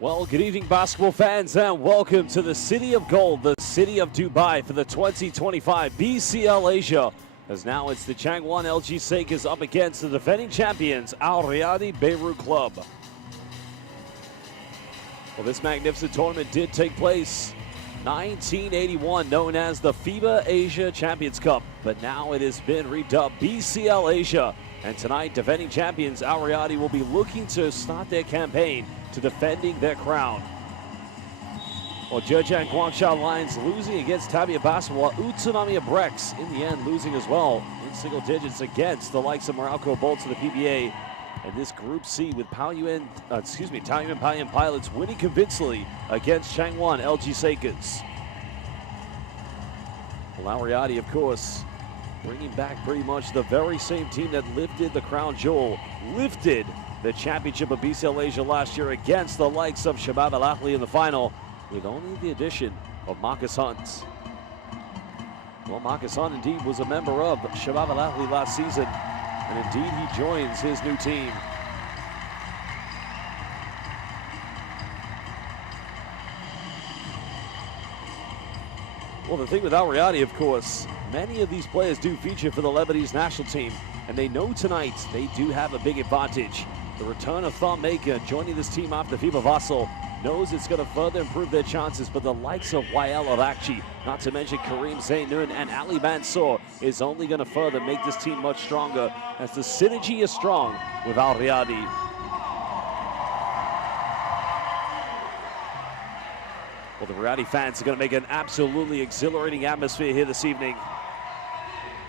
Well, good evening, basketball fans, and welcome to the City of Gold, the City of Dubai for the 2025 BCL Asia. As now it's the Changwon LG Sakers up against the defending champions, Al Riyadi Beirut Club. Well, this magnificent tournament did take place 1981, known as the FIBA Asia Champions Cup, but now it has been redubbed BCL Asia. And tonight, defending champions Al Riyadi will be looking to start their campaign to defending their crown. Well, Zhejiang Guangzhou Lions losing against Tabia Basketball, Utsunami Brex in the end losing as well in single digits against the likes of Meralco Bolts of the PBA. And this Group C with Taoyuan Paoyuan Pilots winning convincingly against Changwon LG Sakers. Well, Al Riyadi, of course, bringing back pretty much the very same team that lifted the crown jewel, lifted the championship of BCL Asia last year against the likes of Shabab Al Ahly in the final, with only the addition of Marcus Hunt. Well, Marcus Hunt indeed was a member of Shabab Al Ahly last season, and indeed he joins his new team. Well, the thing with Al Riyadi, of course, many of these players do feature for the Lebanese national team, and they know tonight they do have a big advantage. The return of Thon Maker joining this team after FIBA Vassal knows it's going to further improve their chances, but the likes of Wael Arakchi, not to mention Karim Zainoun and Ali Mansour, is only going to further make this team much stronger, as the synergy is strong with Al Riyadi. Well, the Riyadi fans are going to make an absolutely exhilarating atmosphere here this evening.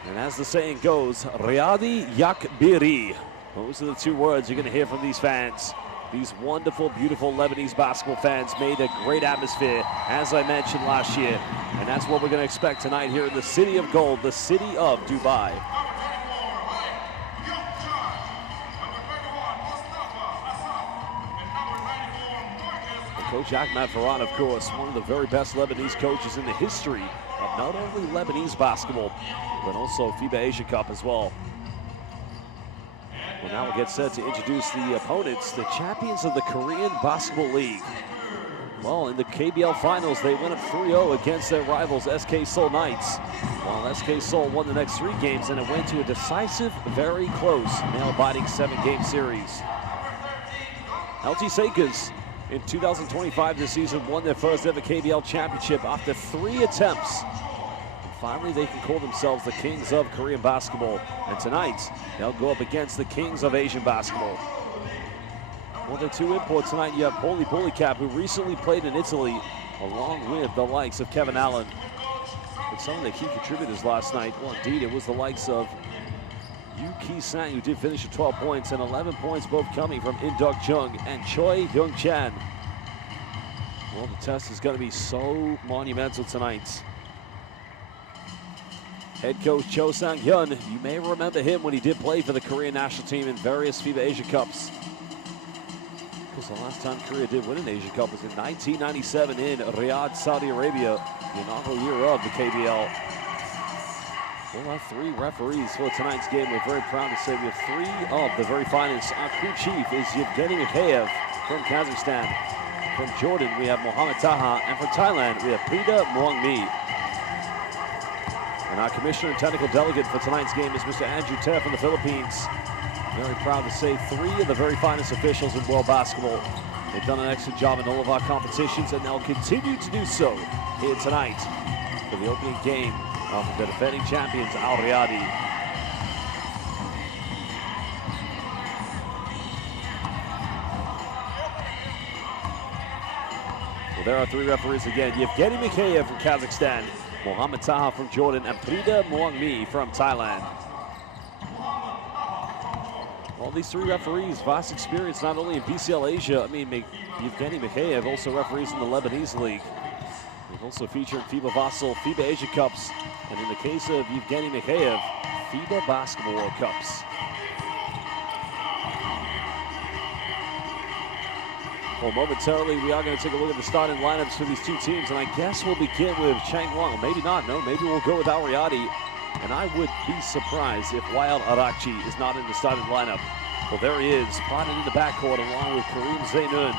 And as the saying goes, Riyadi Yak Biri. Those are the two words you're going to hear from these fans. These wonderful, beautiful Lebanese basketball fans made a great atmosphere, as I mentioned last year. And that's what we're going to expect tonight here in the City of Gold, the City of Dubai. Coach Ahmad Farhan, of course, one of the very best Lebanese coaches in the history of not only Lebanese basketball, but also FIBA Asia Cup as well. Well, now we'll get set to introduce the opponents, the champions of the Korean Basketball League. Well, in the KBL Finals, they went up 3-0 against their rivals, SK Seoul Knights. While SK Seoul won the next 3 games, and it went to a decisive, very close, nail-biting 7-game series. LG Sakers, in 2025 this season, won their first ever KBL championship after 3 attempts. Finally, they can call themselves the Kings of Korean basketball. And tonight, they'll go up against the Kings of Asian basketball. Well, the 2 imports tonight, you have Poli Polycap, who recently played in Italy, along with the likes of Kevin Allen. But some of the key contributors last night, well, indeed, it was the likes of Yu Ki-sang, who did finish with 12 points, and 11 points both coming from In-Duk Chung and Choi Hyung-chan. Well, the test is going to be so monumental tonight. Head coach Cho Sang-hyun, you may remember him when he did play for the Korean national team in various FIBA Asia Cups. Because the last time Korea did win an Asia Cup was in 1997 in Riyadh, Saudi Arabia, the inaugural year of the KBL. We'll have 3 referees for tonight's game. We're very proud to say we have 3 of the very finest. Our crew chief is Yevgeny Mikheyev from Kazakhstan. From Jordan, we have Mohamed Taha, and from Thailand, we have Prida Muangmi. And our commissioner and technical delegate for tonight's game is Mr. Andrew Ter from the Philippines. Very proud to say 3 of the very finest officials in world basketball. They've done an excellent job in all of our competitions, and they'll continue to do so here tonight for the opening game of the defending champions, Al Riyadi. Well, there are 3 referees again. Yevgeny Mikheyev from Kazakhstan, Mohamed Taha from Jordan, and Prida Muangmi from Thailand. All these 3 referees, vast experience not only in BCL Asia. I mean, Yevgeny Mikheyev also referees in the Lebanese League. They've also featured FIBA Vassal, FIBA Asia Cups, and in the case of Yevgeny Mikheyev, FIBA Basketball World Cups. Well, momentarily, we are going to take a look at the starting lineups for these 2 teams, and I guess we'll begin with Changwon. Maybe not, no, maybe we'll go with Al Riyadi, and I would be surprised if Wael Arakchi is not in the starting lineup. Well, there he is, spotted in the backcourt along with Karim Zainoun.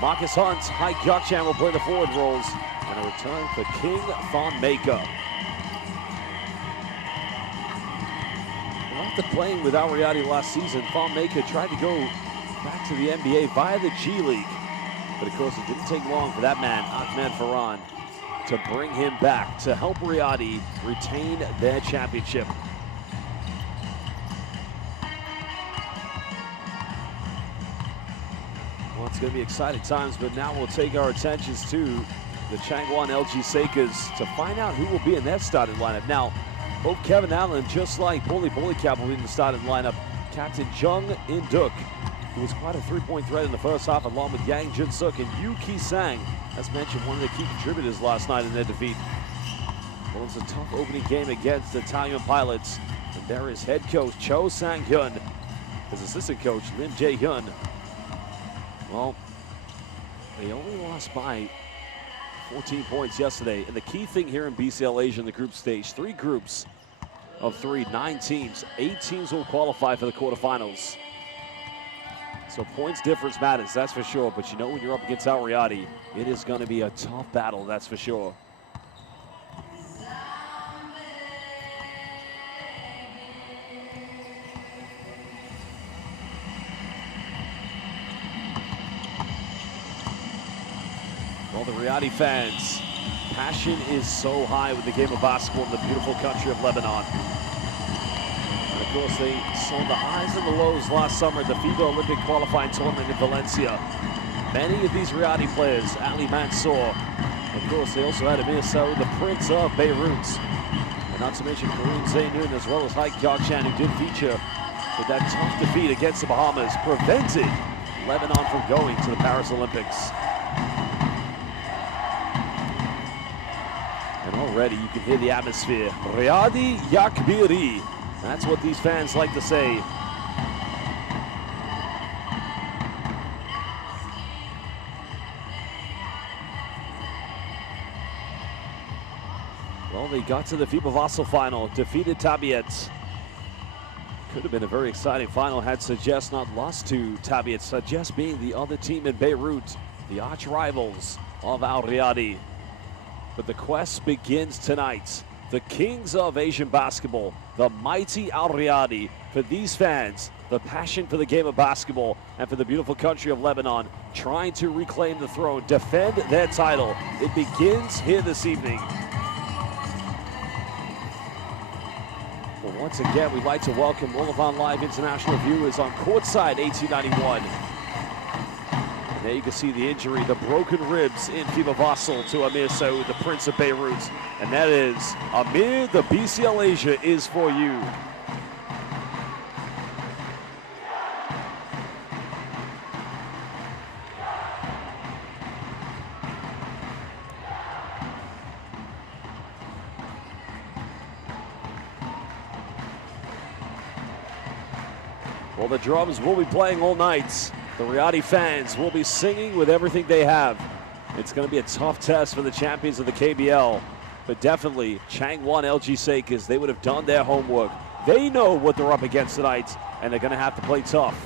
Marcus Hunt, Hai Gyokchan will play the forward roles, and a return for King Thonmaker. Well, after playing with Al Riyadi last season, Thonmaker tried to go back to the NBA via the G League. But of course, it didn't take long for that man, Ahmed Farhan, to bring him back to help Riyadi retain their championship. Well, it's going to be exciting times, but now we'll take our attentions to the Changwon LG Sakers to find out who will be in their starting lineup. Now, both Kevin Allen, just like Bully Cap, will be in the starting lineup. Captain Jung In-duk, who was quite a three-point threat in the first half, along with Yang Jin-suk and Yu Ki-sang, as mentioned, one of the key contributors last night in their defeat. Well, it's a tough opening game against the Italian Pilots, and there is head coach Cho Sang-hyun, his assistant coach Lim Jae-hyun. Well, they only lost by 14 points yesterday, and the key thing here in BCL Asia in the group stage, 3 groups of 3, 9 teams, 8 teams will qualify for the quarterfinals. So points difference matters, that's for sure. But you know, when you're up against Al Riyadi, it is going to be a tough battle, that's for sure. Well, the Riyadi fans, passion is so high with the game of basketball in the beautiful country of Lebanon. And of course, they saw the highs and the lows last summer at the FIBA Olympic qualifying tournament in Valencia. Many of these Riyadi players, Ali Mansour, of course, they also had Amir Saud, the Prince of Beirut. And not to mention Kareem Zainoun, as well as Hai Gyokchan, who did feature with that tough defeat against the Bahamas, prevented Lebanon from going to the Paris Olympics. And already you can hear the atmosphere. Riyadi Yakbiri. That's what these fans like to say. Well, they got to the FIBA Vassal final, defeated Tabiat. Could have been a very exciting final had Suggest not lost to Tabiat. Suggest being the other team in Beirut, the arch rivals of Al Riyadi. But the quest begins tonight. The kings of Asian basketball, the mighty Al Riyadi. For these fans, the passion for the game of basketball and for the beautiful country of Lebanon, trying to reclaim the throne, defend their title. It begins here this evening. Well, once again, we'd like to welcome all of our live international viewers on courtside 1891. There you can see the injury, the broken ribs in FIBA Vassal to Amir Saud, the Prince of Beirut. And that is, Amir, the BCL Asia is for you. Well, the drums will be playing all night. The Riyadi fans will be singing with everything they have. It's going to be a tough test for the champions of the KBL, but definitely Changwon LG Sakers, they would have done their homework. They know what they're up against tonight, and they're going to have to play tough.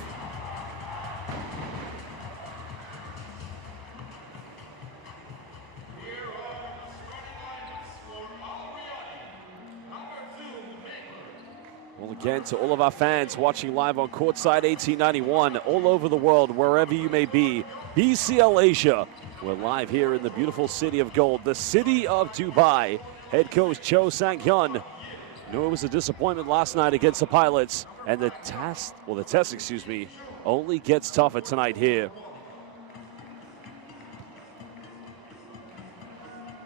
Well, again, to all of our fans watching live on courtside 1891, all over the world, wherever you may be, BCL Asia. We're live here in the beautiful city of gold, the city of Dubai. Head coach Cho Sang-hyun. Knew it was a disappointment last night against the Pilots, and the test, only gets tougher tonight here.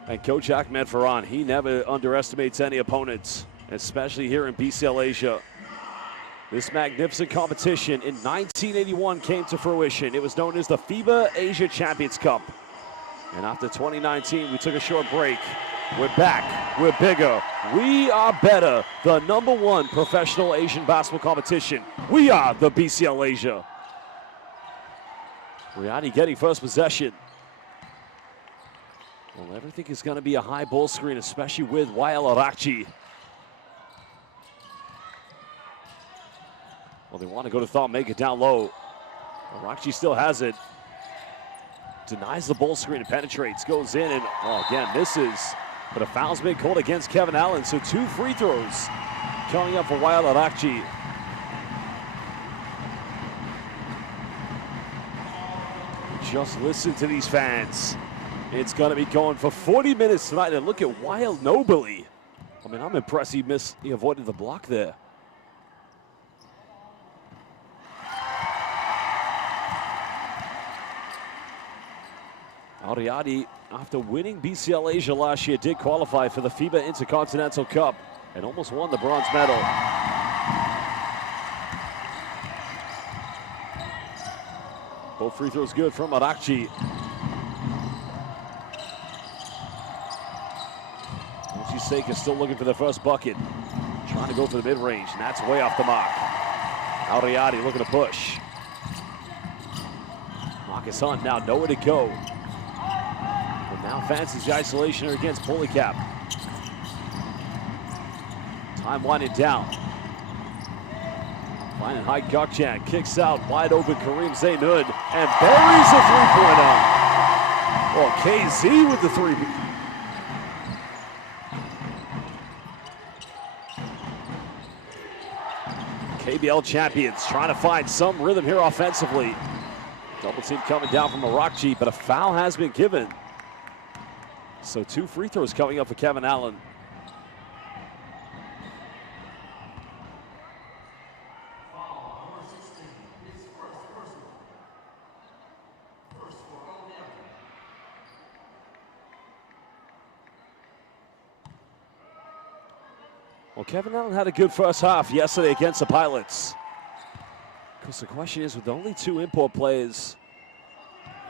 And Coach Ahmed Farhan, he never underestimates any opponents, especially here in BCL Asia. This magnificent competition in 1981 came to fruition. It was known as the FIBA Asia Champions Cup. And after 2019, we took a short break. We're back, we're bigger, we are better. The #1 professional Asian basketball competition. We are the BCL Asia. Riyadi getting first possession. Well, everything is going to be a high ball screen, especially with Wael Arakchi. Well, they want to go to Thonmaker down low. Arakchi still has it. Denies the ball screen and penetrates, goes in and again misses. But a foul's been called against Kevin Allen, so 2 free throws coming up for Wael Arakji. Just listen to these fans. It's going to be going for 40 minutes tonight, and look at Wael Nobili. I mean, I'm impressed he avoided the block there. Riyadi, after winning BCL Asia last year, did qualify for the FIBA Intercontinental Cup and almost won the bronze medal. Both free throws good from Arakji. Sake is still looking for the first bucket. Trying to go for the mid-range, and that's way off the mark. Riyadi looking to push. Marcus Hunt now nowhere to go. But now fancies the isolation against Polycap. Time winding down. Finding High Gokchan, kicks out, wide open Kareem Zainoun, and buries a three-pointer. Well, KZ with the three. KBL champions trying to find some rhythm here offensively. Double team coming down from Arakji, but a foul has been given. So 2 free throws coming up for Kevin Allen. Well, Kevin Allen had a good first half yesterday against the Pilots. Because the question is, with only 2 import players,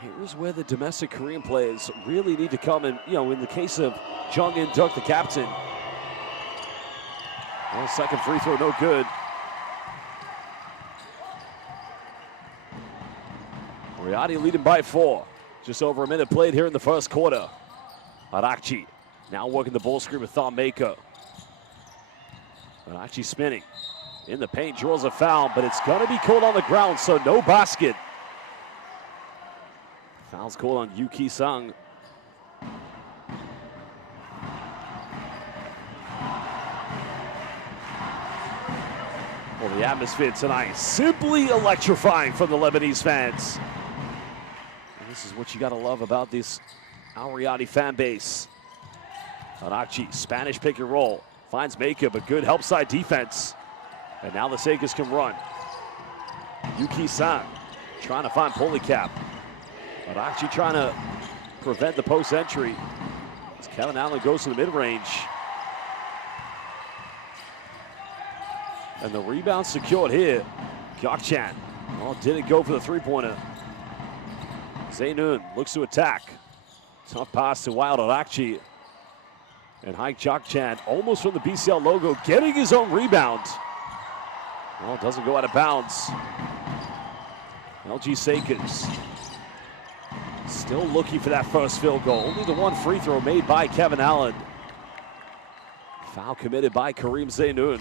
here's where the domestic Korean players really need to come in. In the case of Jung In-duk, the captain. Well, second free throw, no good. Riyadi leading by 4. Just over a minute played here in the first quarter. Arakji now working the ball screen with Thon Maker. Arakji spinning in the paint, draws a foul, but it's going to be called on the ground, so no basket. Foul's called on Yuki Sung. Well, the atmosphere tonight simply electrifying from the Lebanese fans. And this is what you got to love about this Al Riyadi fan base. Arakji, Spanish pick and roll. Finds Maker, but good help side defense. And now the Sakers can run. Yuki San trying to find Polycap. Arakji trying to prevent the post entry. As Kevin Allen goes to the mid-range. And the rebound secured here. Gokchan. Oh, didn't go for the three-pointer. Zainoun looks to attack. Tough pass to Wael Arakji. And High Gokchan, almost from the BCL logo, getting his own rebound. Well, doesn't go out of bounds. LG Sakers still looking for that first field goal. Only the 1 free throw made by Kevin Allen. Foul committed by Kareem Zainoun.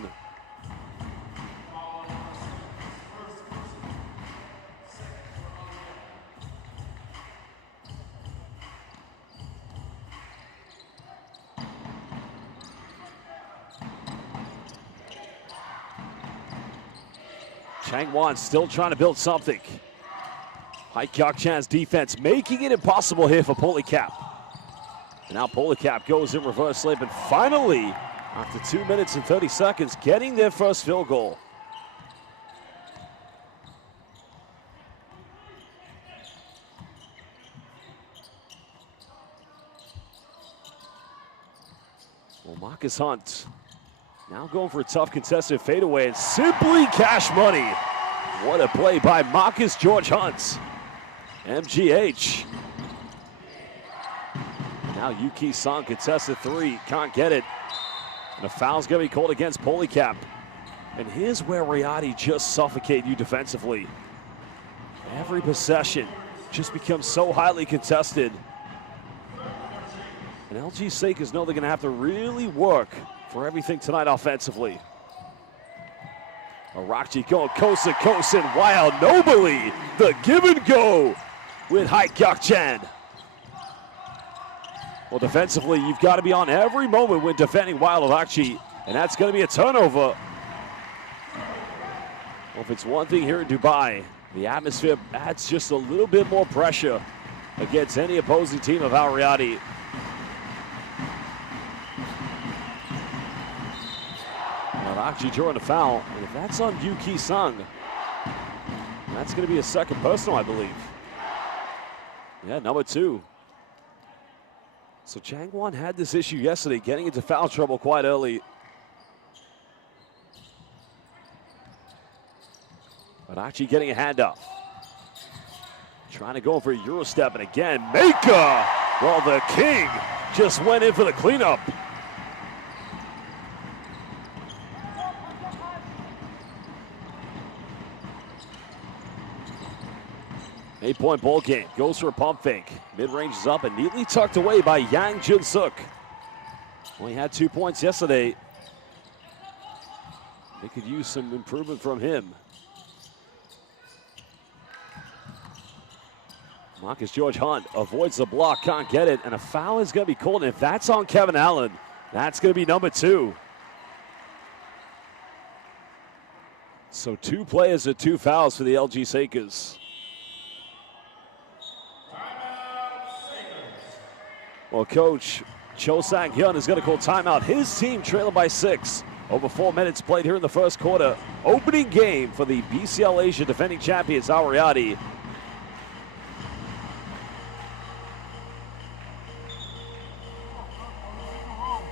Changwon still trying to build something. High Gokchan's defense making it impossible here for Polycap. And now Polycap goes in reverse slip, and finally, after 2 minutes and 30 seconds, getting their first field goal. Well, Marcus Hunt now going for a tough contested fadeaway, and simply cash money. What a play by Marcus George Hunt. MGH. Now Yuki Sung contested 3, can't get it. And a foul's gonna be called against Polycap. And here's where Riyadi just suffocate you defensively. Every possession just becomes so highly contested. And LG Sakers know they're gonna have to really work for everything tonight offensively. Arakji going coast to coast, and Wael Nobili, the give and go. with Hai Gakchan. Well, defensively, you've got to be on every moment when defending Wild of Akchi, and that's going to be a turnover. Well, if it's one thing here in Dubai, the atmosphere adds just a little bit more pressure against any opposing team of Al Riyadi. Well, Akchi drawing a foul, and if that's on Yu Ki-sung, that's going to be a second personal, I believe. Yeah, number 2. So Changwon had this issue yesterday, getting into foul trouble quite early. But Akchi getting a handoff. Trying to go for a Euro step, and again, Maker! Well, the king just went in for the cleanup. Eight-point ball game. Goes for a pump fake. Mid-range is up and neatly tucked away by Yang Jun-suk. Well, he had 2 points yesterday. They could use some improvement from him. Marcus George Hunt avoids the block, can't get it, and a foul is going to be called. And if that's on Kevin Allen, that's going to be number 2. So 2 players and 2 fouls for the LG Sakers. Well, Coach Cho Sang-hyun is going to call timeout. His team trailing by 6. Over 4 minutes played here in the first quarter. Opening game for the BCL Asia defending champions, Al Riyadi.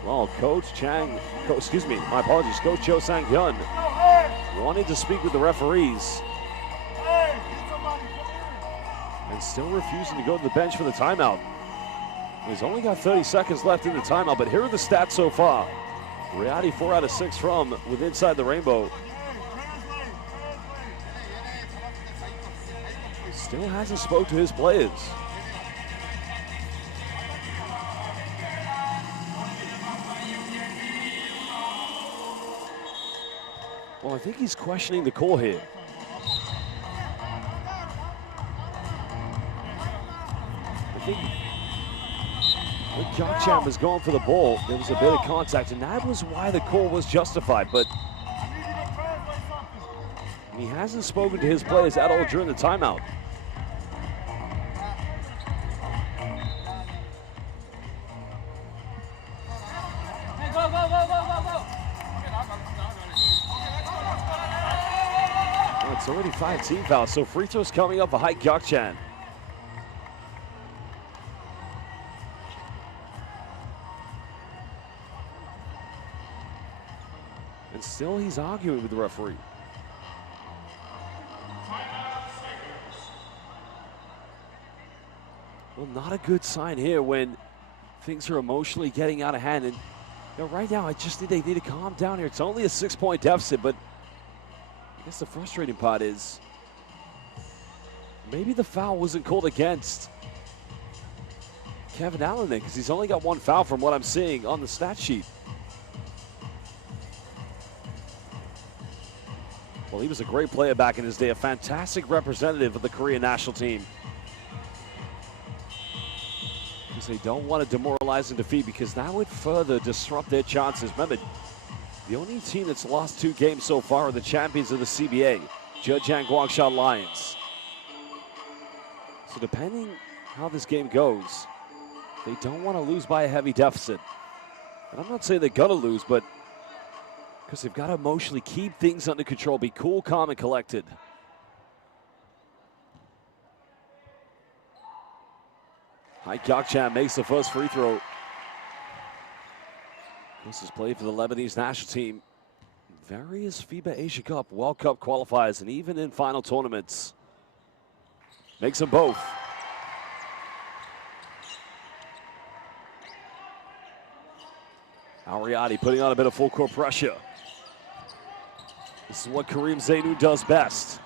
Well, Coach Cho Sang-hyun wanted to speak with the referees and still refusing to go to the bench for the timeout. He's only got 30 seconds left in the timeout, but here are the stats so far. Riyadi 4 out of 6 from with inside the rainbow. Still hasn't spoke to his players. Well, I think he's questioning the call here. I think when Gakchan was going for the ball, there was a bit of contact, and that was why the call was justified. But he hasn't spoken to his players at all during the timeout. Well, it's already 5 team fouls, so free throws coming up for Hai Gakchan. And still he's arguing with the referee. Well, not a good sign here when things are emotionally getting out of hand. And you know, right now, I just think they need to calm down here. It's only a 6-point deficit, but I guess the frustrating part is maybe the foul wasn't called against Kevin Allen there, because he's only got 1 foul from what I'm seeing on the stat sheet. Well, he was a great player back in his day, a fantastic representative of the Korean national team. Because they don't want to demoralize and defeat, because that would further disrupt their chances. Remember, the only team that's lost 2 games so far are the champions of the CBA, Zhejiang Guangshan Lions. So depending how this game goes, they don't want to lose by a heavy deficit. And I'm not saying they're going to lose, but because they've got to emotionally keep things under control, be cool, calm, and collected. Hai Gakchan makes the first free throw. This is played for the Lebanese national team. Various FIBA Asia Cup, World Cup qualifiers, and even in final tournaments. Makes them both. Al Riyadi putting on a bit of full court pressure. This is what Kareem Zainu does best.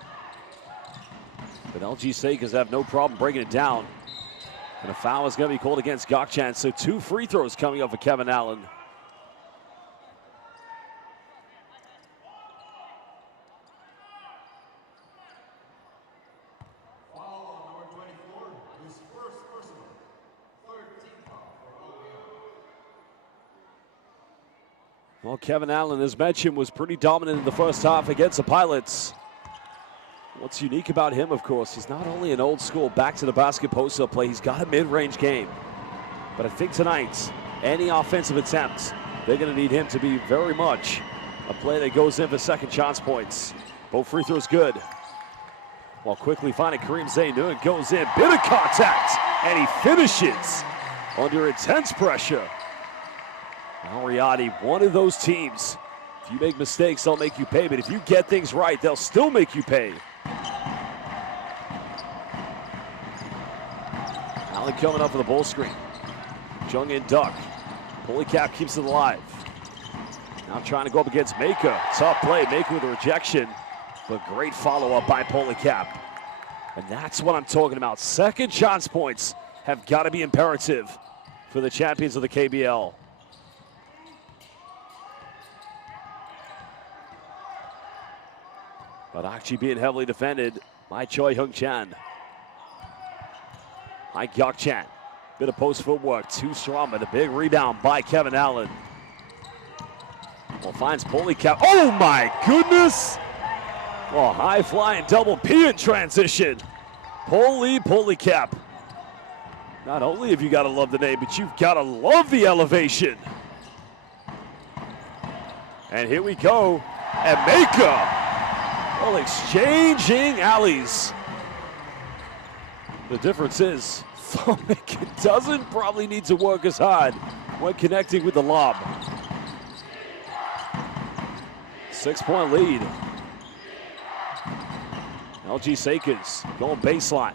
But LG Sakers have no problem breaking it down. And a foul is going to be called against Gakchan. So 2 free throws coming up for Kevin Allen. Well, Kevin Allen, as mentioned, was pretty dominant in the first half against the Pilots. What's unique about him, of course, he's not only an old school back to the basket post-up play, he's got a mid-range game. But I think tonight, any offensive attempts, they're going to need him to be very much a play that goes in for second chance points. Both free throws good. While quickly finding Kareem Zainoun, goes in, bit of contact, and he finishes under intense pressure. Now Riyadi, one of those teams, if you make mistakes, they'll make you pay, but if you get things right, they'll still make you pay. Allen coming up for the ball screen. Jung in duck. Polycap keeps it alive. Now trying to go up against Maka. Tough play, Maka with a rejection, but great follow-up by Polycap. And that's what I'm talking about. Second chance points have got to be imperative for the champions of the KBL. But actually being heavily defended by Choi Hyung Chan. Hi Gyok Chan. Bit of post footwork, too strong, but a big rebound by Kevin Allen. Well, finds Polycap. Oh my goodness! Well, high flying double P in transition. Polycap. Not only have you got to love the name, but you've got to love the elevation. And here we go. And Maka. Well, exchanging alleys. The difference is, Maka doesn't probably need to work as hard when connecting with the lob. 6-point lead. LG Sakers going baseline.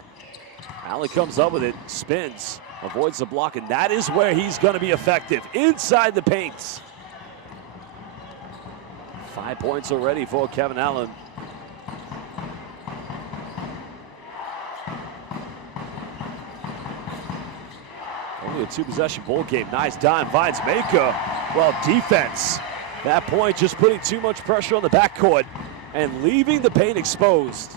Allen comes up with it, spins, avoids the block, and that is where he's going to be effective, inside the paint. 5 points already for Kevin Allen. Only a two-possession ball game. Nice dime, finds Maka. Well, defense. That point just putting too much pressure on the backcourt and leaving the paint exposed.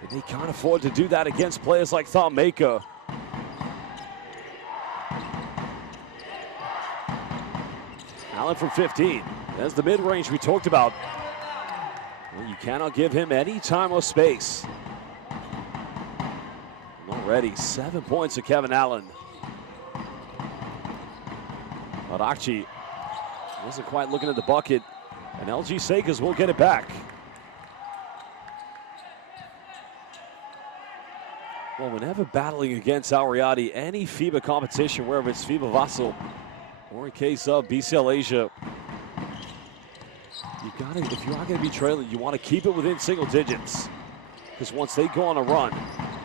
And they can't afford to do that against players like Thom Maka. Allen from 15. That's the mid-range we talked about. Well, you cannot give him any time or space. Already 7 points to Kevin Allen. Adachi wasn't quite looking at the bucket, and LG Sakers will get it back. Well, whenever battling against Al Riyadi, any FIBA competition, wherever it's FIBA Vassal, or in case of BCL Asia, you gotta, if you are gonna be trailing, you wanna keep it within single digits. Because once they go on a run,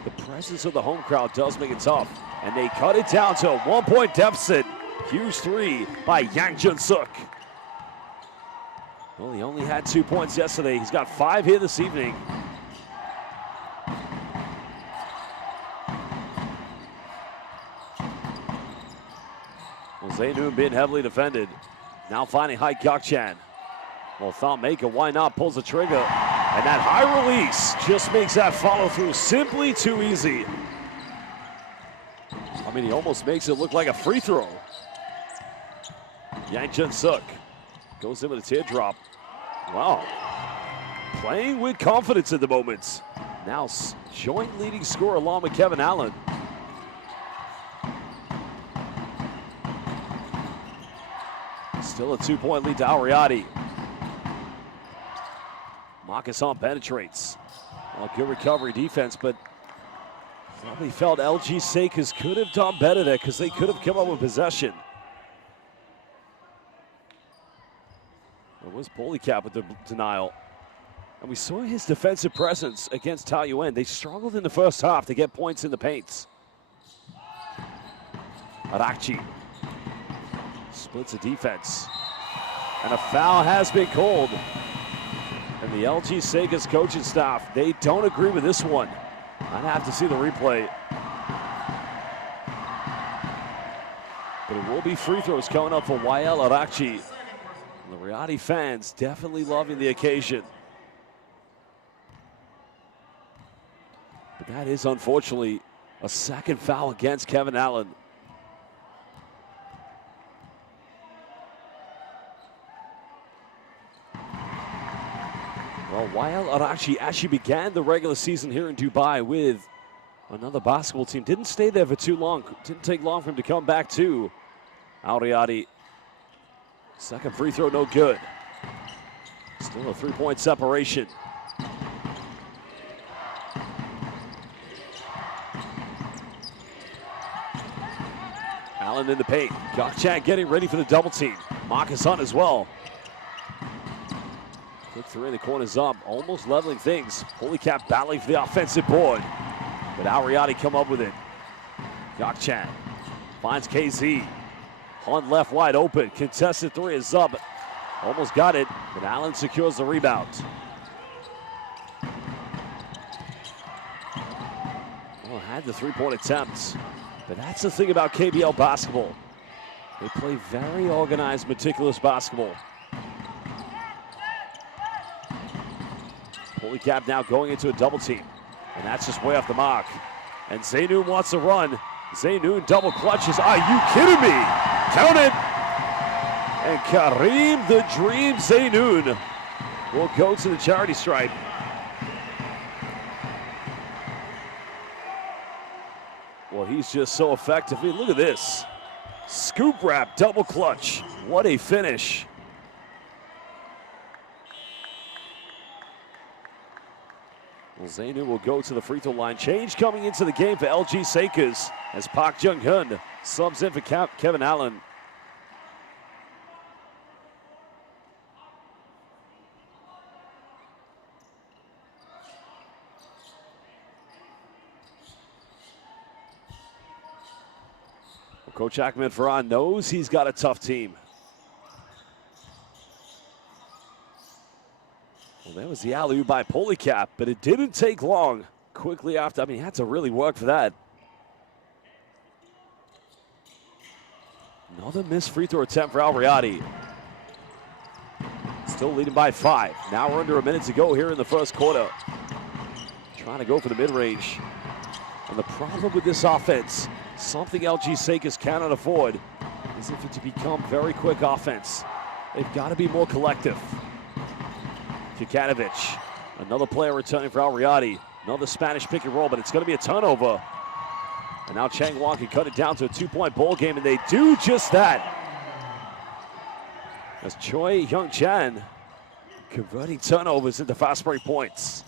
the presence of the home crowd does make it tough. And they cut it down to a 1-point deficit. Huge three by Yang Jun-suk. Well, he only had 2 points yesterday. He's got 5 here this evening. Well, Zainoun being heavily defended. Now finding Hai Gyok-chan. Well, Thom Maka, why not, pulls the trigger. And that high release just makes that follow through simply too easy. I mean, he almost makes it look like a free throw. Yang Jun-suk goes in with a teardrop. Wow. Playing with confidence at the moment. Now joint leading scorer along with Kevin Allen. Still a 2-point lead to Al Riyadi. Makasan penetrates. Well, good recovery defense, but probably felt LG Sakers could have done better there because they could have come up with possession. It was Polycap with the denial. And we saw his defensive presence against Taoyuan. They struggled in the first half to get points in the paints. Arachi splits the defense. And a foul has been called. And the LG Sakers coaching staff, they don't agree with this one. I'd have to see the replay. But it will be free throws coming up for Wael Arachi. The Riyadi fans definitely loving the occasion. But that is unfortunately a second foul against Kevin Allen. Well, while Arachi actually began the regular season here in Dubai with another basketball team, didn't stay there for too long. Didn't take long for him to come back to Al Riyadi. Second free throw, no good. Still a three-point separation. Allen in the paint. Gokchan getting ready for the double team. Marcus Hunt as well. Quick three in the corners up, almost leveling things. Polycap battling for the offensive board. But Al Riyadi come up with it. Gokchan finds KZ. Hunt left wide open. Contested three is up. Almost got it, but Allen secures the rebound. Well, had the three-point attempts. But that's the thing about KBL basketball. They play very organized, meticulous basketball. Polycap now going into a double team. And that's just way off the mark. And Zainoun wants to run. Zainoun double clutches. Are you kidding me? Count it. And Karim the Dream Zainoun will go to the charity stripe. Well, he's just so effective. I mean, look at this. Scoop wrap, double clutch. What a finish. Well, Zainoun will go to the free throw line. Change coming into the game for LG Sakers as Park Jung-hyun subs in for Kevin Allen. Coach Ahmed Farhan knows he's got a tough team. Well, there was the alley-oop by Polycap, but it didn't take long. Quickly after, I mean, he had to really work for that. Another missed free throw attempt for Al Riyadi. Still leading by 5. Now we're under a minute to go here in the first quarter. Trying to go for the mid-range. And the problem with this offense, something LG Sakers cannot afford, is if it to become very quick offense. They've got to be more collective. Kikanovic, another player returning for Al Riyadi. Another Spanish pick and roll, but it's going to be a turnover. And now Changwon can cut it down to a 2-point ball game, and they do just that. As Choi Hyung-chan converting turnovers into fast break points.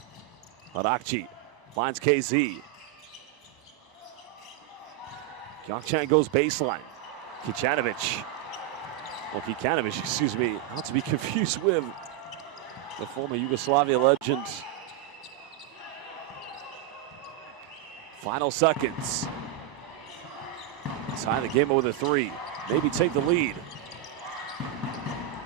Harakchi finds KZ. Gokchan goes baseline. Kikanovic. Well, Kikanovic, excuse me, not to be confused with the former Yugoslavia legend. Final seconds. Tie the game with a 3. Maybe take the lead.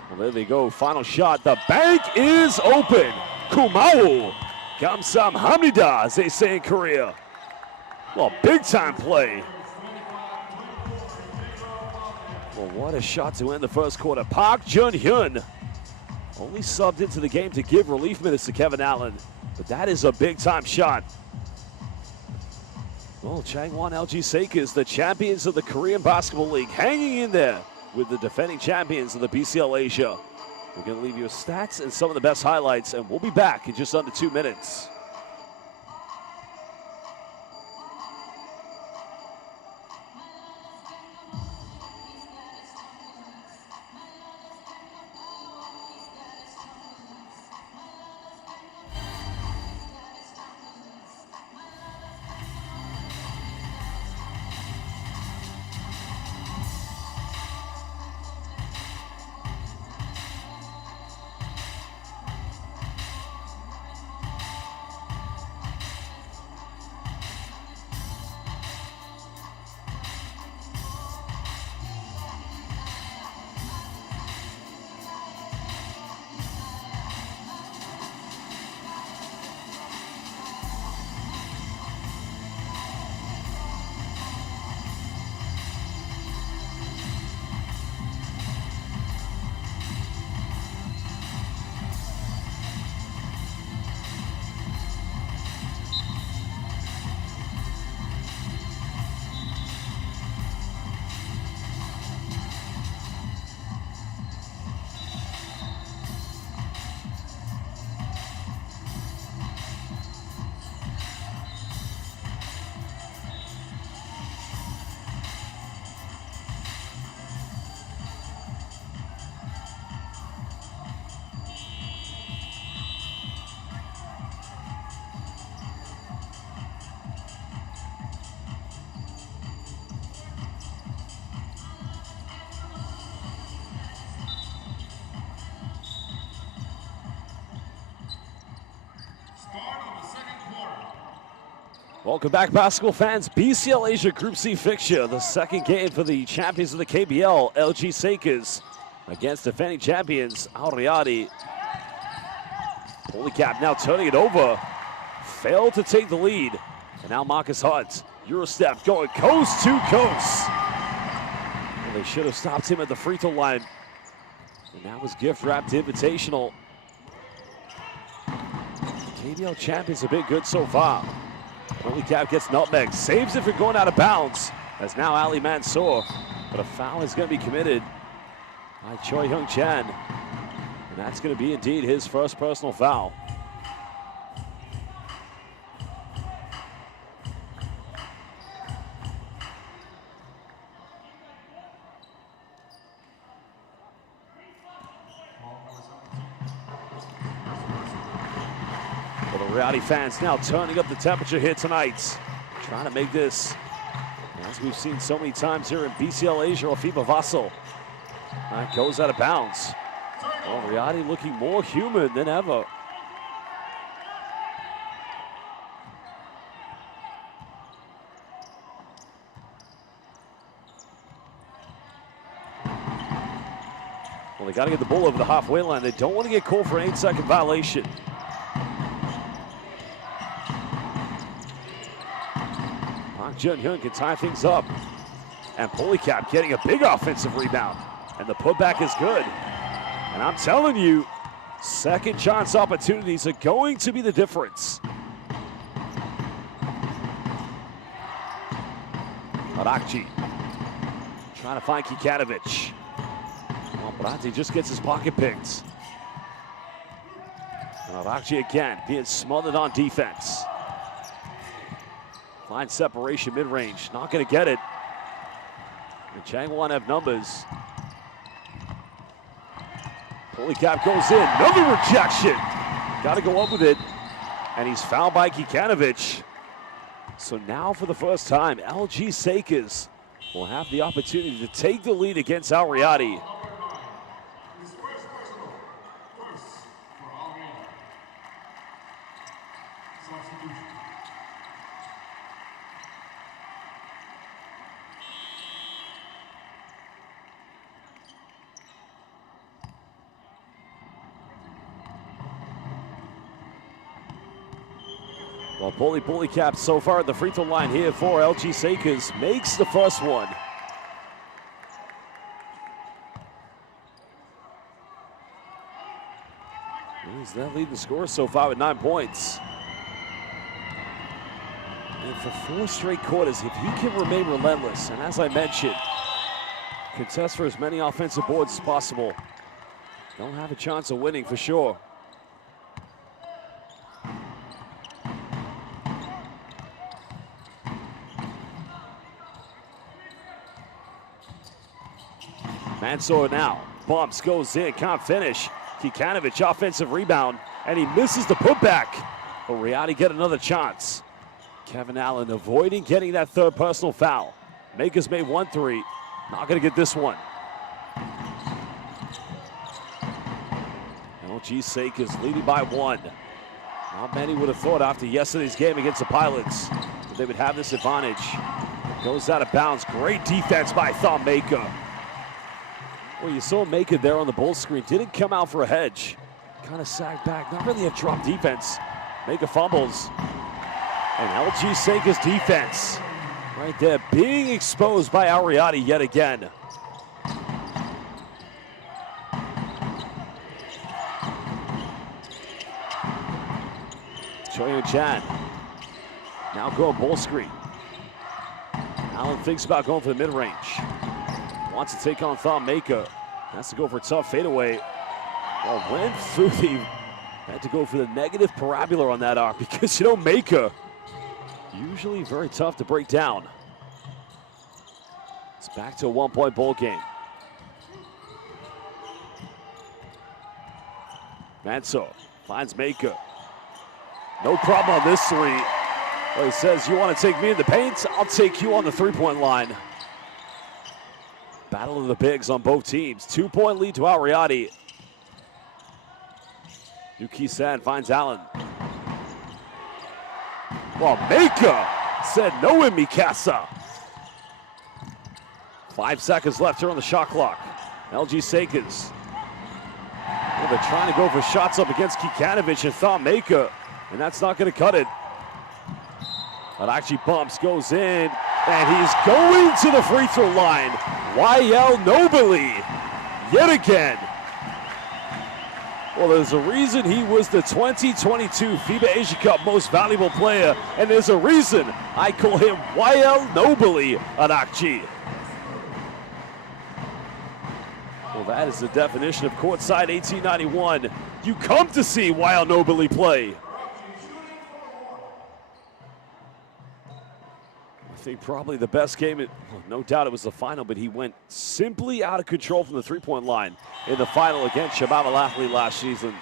Well, there they go. Final shot. The bank is open. Kumau. Kamsamhamnida, as they say in Korea. Well, big time play. Well, what a shot to end the first quarter. Park Jung-hyun only subbed into the game to give relief minutes to Kevin Allen, but that is a big time shot. Well, Changwon LG Sakers, the champions of the Korean Basketball League, hanging in there with the defending champions of the BCL Asia. We're going to leave you with stats and some of the best highlights, and we'll be back in just under 2 minutes. Welcome back, basketball fans. BCL Asia Group C fixture, the second game for the champions of the KBL, LG Sakers, against defending champions, Al Riyadi. Polycap now turning it over. Failed to take the lead. And now Marcus Hunt, Eurostep going coast to coast. Well, they should have stopped him at the free throw line. And that was gift wrapped invitational. KBL champions have been good so far. Polycap gets nutmeg, saves it from going out of bounds. As now Ali Mansour, but a foul is going to be committed by Choi Hyung Chan. And that's going to be indeed his first personal foul. Well, the Riyadi fans now turning up the temperature here tonight, trying to make this, as we've seen so many times here in BCL Asia or FIBA Vassal. That goes out of bounds. Well, Riyadi looking more human than ever. Well, they got to get the ball over the halfway line. They don't want to get called for an 8-second violation. Park Jun-hyun can tie things up. And Polycap getting a big offensive rebound. And the putback is good. And I'm telling you, second chance opportunities are going to be the difference. Arakji trying to find Kikanovic. Well, Brati just gets his pocket picked. And Arakji again being smothered on defense. Fine separation mid-range, not going to get it. And Changwon have numbers. Polycap goes in, another rejection. Got to go up with it. And he's fouled by Kikanovic. So now for the first time, LG Sakers will have the opportunity to take the lead against Al Riyadi. Well, Polycap so far at the free throw line here for LG Sakers makes the first one. He's that leading scorer so far with 9 points. And for 4 straight quarters, if he can remain relentless, and as I mentioned, contest for as many offensive boards as possible, they'll have a chance of winning for sure. Mansour now, bumps, goes in, can't finish. Kikanovic offensive rebound, and he misses the putback. But Riyadi get another chance. Kevin Allen avoiding getting that third personal foul. Makers made 1-3, not gonna get this one. LG Sakers leading by 1. Not many would have thought after yesterday's game against the Pilots that they would have this advantage. Goes out of bounds, great defense by Thom Maker. Well, you saw Maker there on the ball screen. Didn't come out for a hedge. Kind of sagged back. Not really a drop defense. Maker fumbles. And LG Sakers defense right there being exposed by Al Riyadi yet again. Choi Hyung Chan now going ball screen. Allen thinks about going for the mid-range. Wants to take on Thom Maker. Has to go for a tough fadeaway. Well, went through the, had to go for the negative parabola on that arc because, you know, Maker, usually very tough to break down. It's back to a 1-point ball game. Mansour finds Maker. No problem on this three. Well, he says, you want to take me in the paint? I'll take you on the three-point line. Battle of the bigs on both teams. 2-point lead to Al Riyadi. Yuki San finds Allen. Well, Maker said no in Mikasa. 5 seconds left here on the shot clock. LG Sakers. Well, they're trying to go for shots up against Kikanovic and Thom Maker, and that's not going to cut it. But actually bumps, goes in, and he's going to the free throw line. YL Nobili, yet again. Well, there's a reason he was the 2022 FIBA Asia Cup Most Valuable Player, and there's a reason I call him YL Nobili Anakji. Well, that is the definition of courtside 1891. You come to see YL Nobili play. I think probably the best game, well, no doubt it was the final, but he went simply out of control from the three-point line in the final against Shabab Al-Ahly last season.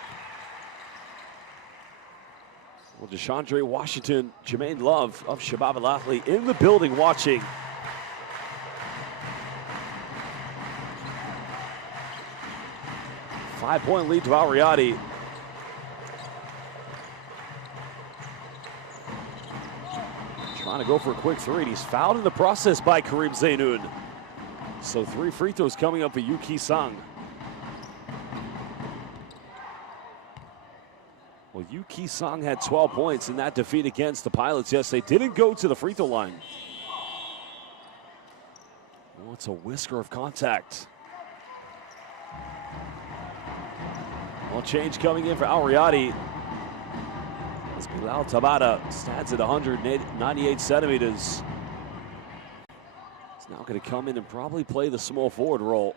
Well, DeShondre Washington, Jermaine Love of Shabab Al-Ahly in the building watching. Five-point lead to Al Riyadi. Trying to go for a quick three, and he's fouled in the process by Karim Zainoun. So 3 free throws coming up for Yu Ki-sung. Well, Yu Ki-sung had 12 points in that defeat against the Pilots. Yes, they didn't go to the free throw line. Oh, it's a whisker of contact. Well, change coming in for Al Riyadi. As Bilal Tabata stands at 198 centimeters. He's now going to come in and probably play the small forward role.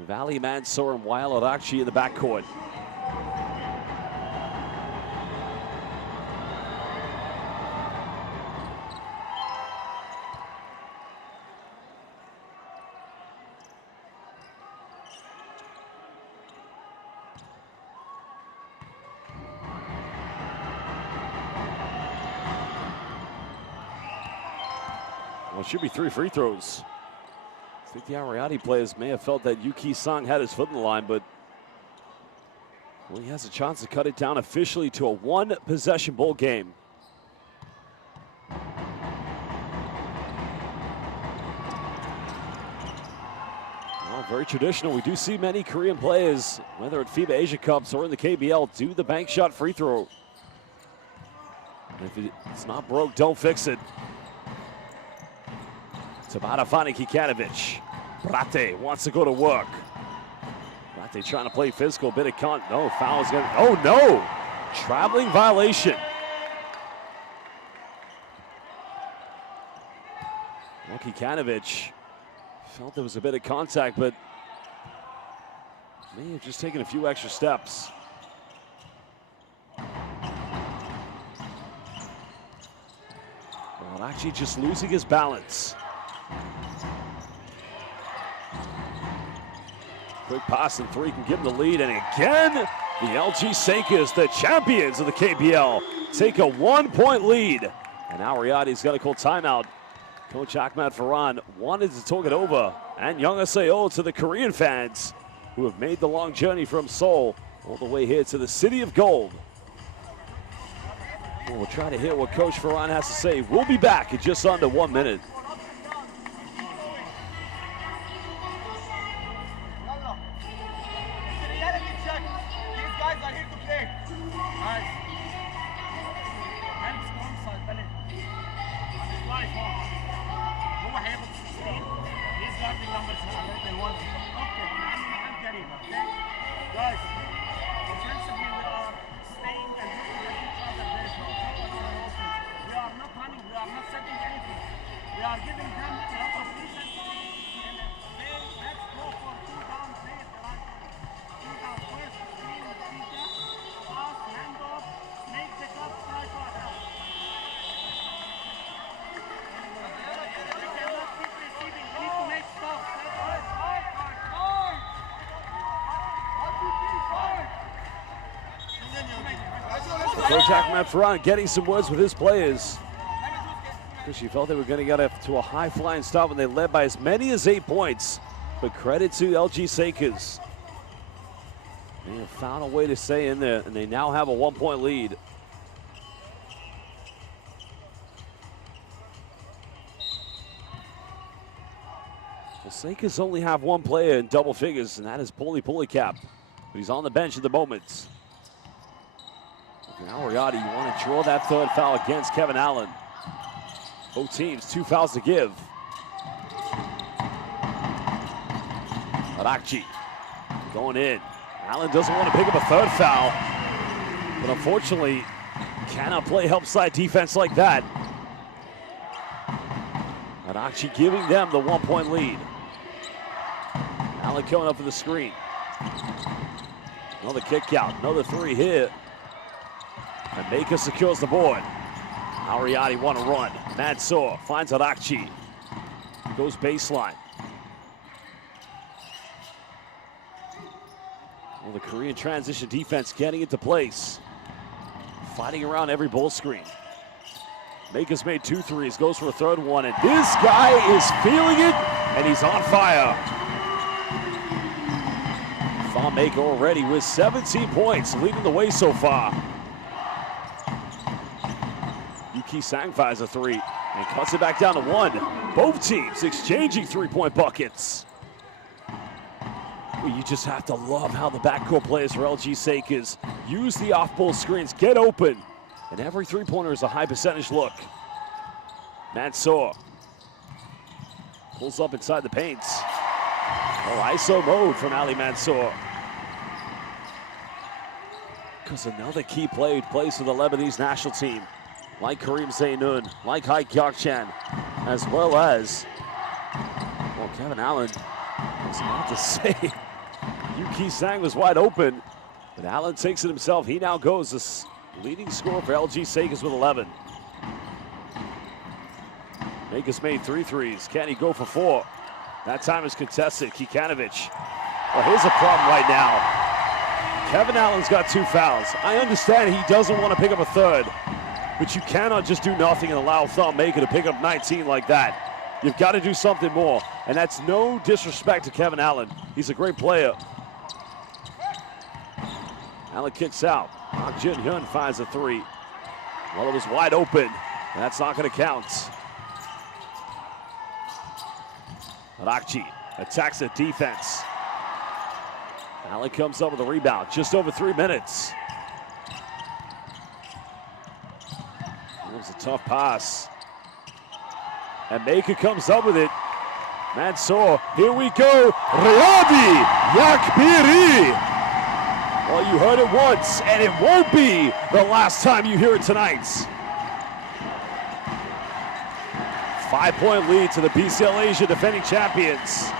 Vali Mansour and Wael Arakchi in the backcourt. Well, it should be 3 free throws. I think the Al Riyadi players may have felt that Yu Ki-sung had his foot in the line, but well, he has a chance to cut it down officially to a 1-possession ball game. Well, very traditional. We do see many Korean players, whether at FIBA Asia Cups or in the KBL, do the bank shot free throw. And if it's not broke, don't fix it. Tabata finding Kikanovic. Brate wants to go to work. Brate trying to play physical, bit of no, foul is gonna, oh no! Traveling violation. Well, Kikanovic felt there was a bit of contact, but may have just taken a few extra steps. Well, actually just losing his balance. Quick pass and 3 can give him the lead, and again, the LG Sakers, the champions of the KBL, take a 1-point lead. And now Riyadi's got to call timeout. Coach Ahmad Farhan wanted to talk it over, and Yeongaseo to the Korean fans who have made the long journey from Seoul all the way here to the City of Gold. We'll try to hear what Coach Farhan has to say. We'll be back in just under 1 minute. Coach Ahmad Farhan getting some words with his players, because she felt they were going to get up to a high-flying start when they led by as many as 8 points. But credit to LG Sakers. They have found a way to stay in there, and they now have a 1-point lead. Well, Sakers only have one player in double figures, and that is Polycap. But he's on the bench at the moment. Now Riyadi, you want to draw that third foul against Kevin Allen. Both teams, 2 fouls to give. Arakji going in. Allen doesn't want to pick up a third foul, but unfortunately cannot play help side defense like that. Arakji giving them the 1-point lead. Allen coming up for the screen. Another kick out, another three here. And Maker secures the board. Now Riyadi want to run. Mansour finds Arakji. Goes baseline. Well, the Korean transition defense getting into place. Fighting around every ball screen. Maker's made 2 threes, goes for a third one, and this guy is feeling it, and he's on fire. Thom Maker already with 17 points, leading the way so far. Yuki Sang fires a 3 and cuts it back down to 1. Both teams exchanging 3-point buckets. Well, you just have to love how the backcourt players for LG Sakers use the off-ball screens, get open, and every three-pointer is a high percentage look. Mansour pulls up inside the paints. Oh, ISO mode from Ali Mansour. Because another key player plays for the Lebanese national team, like Kareem Zainoun, like Hai Gyakchan, as well as, well, Kevin Allen. I was about to say, Yuki Sang was wide open, but Allen takes it himself. He now goes the leading scorer for LG Sakers with 11. Maker's made 3 threes. Can he go for 4? That time is contested. Kikanovic. Well, here's a problem right now. Kevin Allen's got 2 fouls. I understand he doesn't want to pick up a third, but you cannot just do nothing and allow Thom Maker to pick up 19 like that. You've got to do something more, and that's no disrespect to Kevin Allen. He's a great player. Allen kicks out. Park Jin-hyun finds a 3. Well, it was wide open, and that's not going to count. Arakji attacks the defense. Allen comes up with a rebound, just over 3 minutes. It was a tough pass. And Maker comes up with it. Mansour, here we go. Riyadi Beirut. Well, you heard it once, and it won't be the last time you hear it tonight. 5-point lead to the BCL Asia defending champions.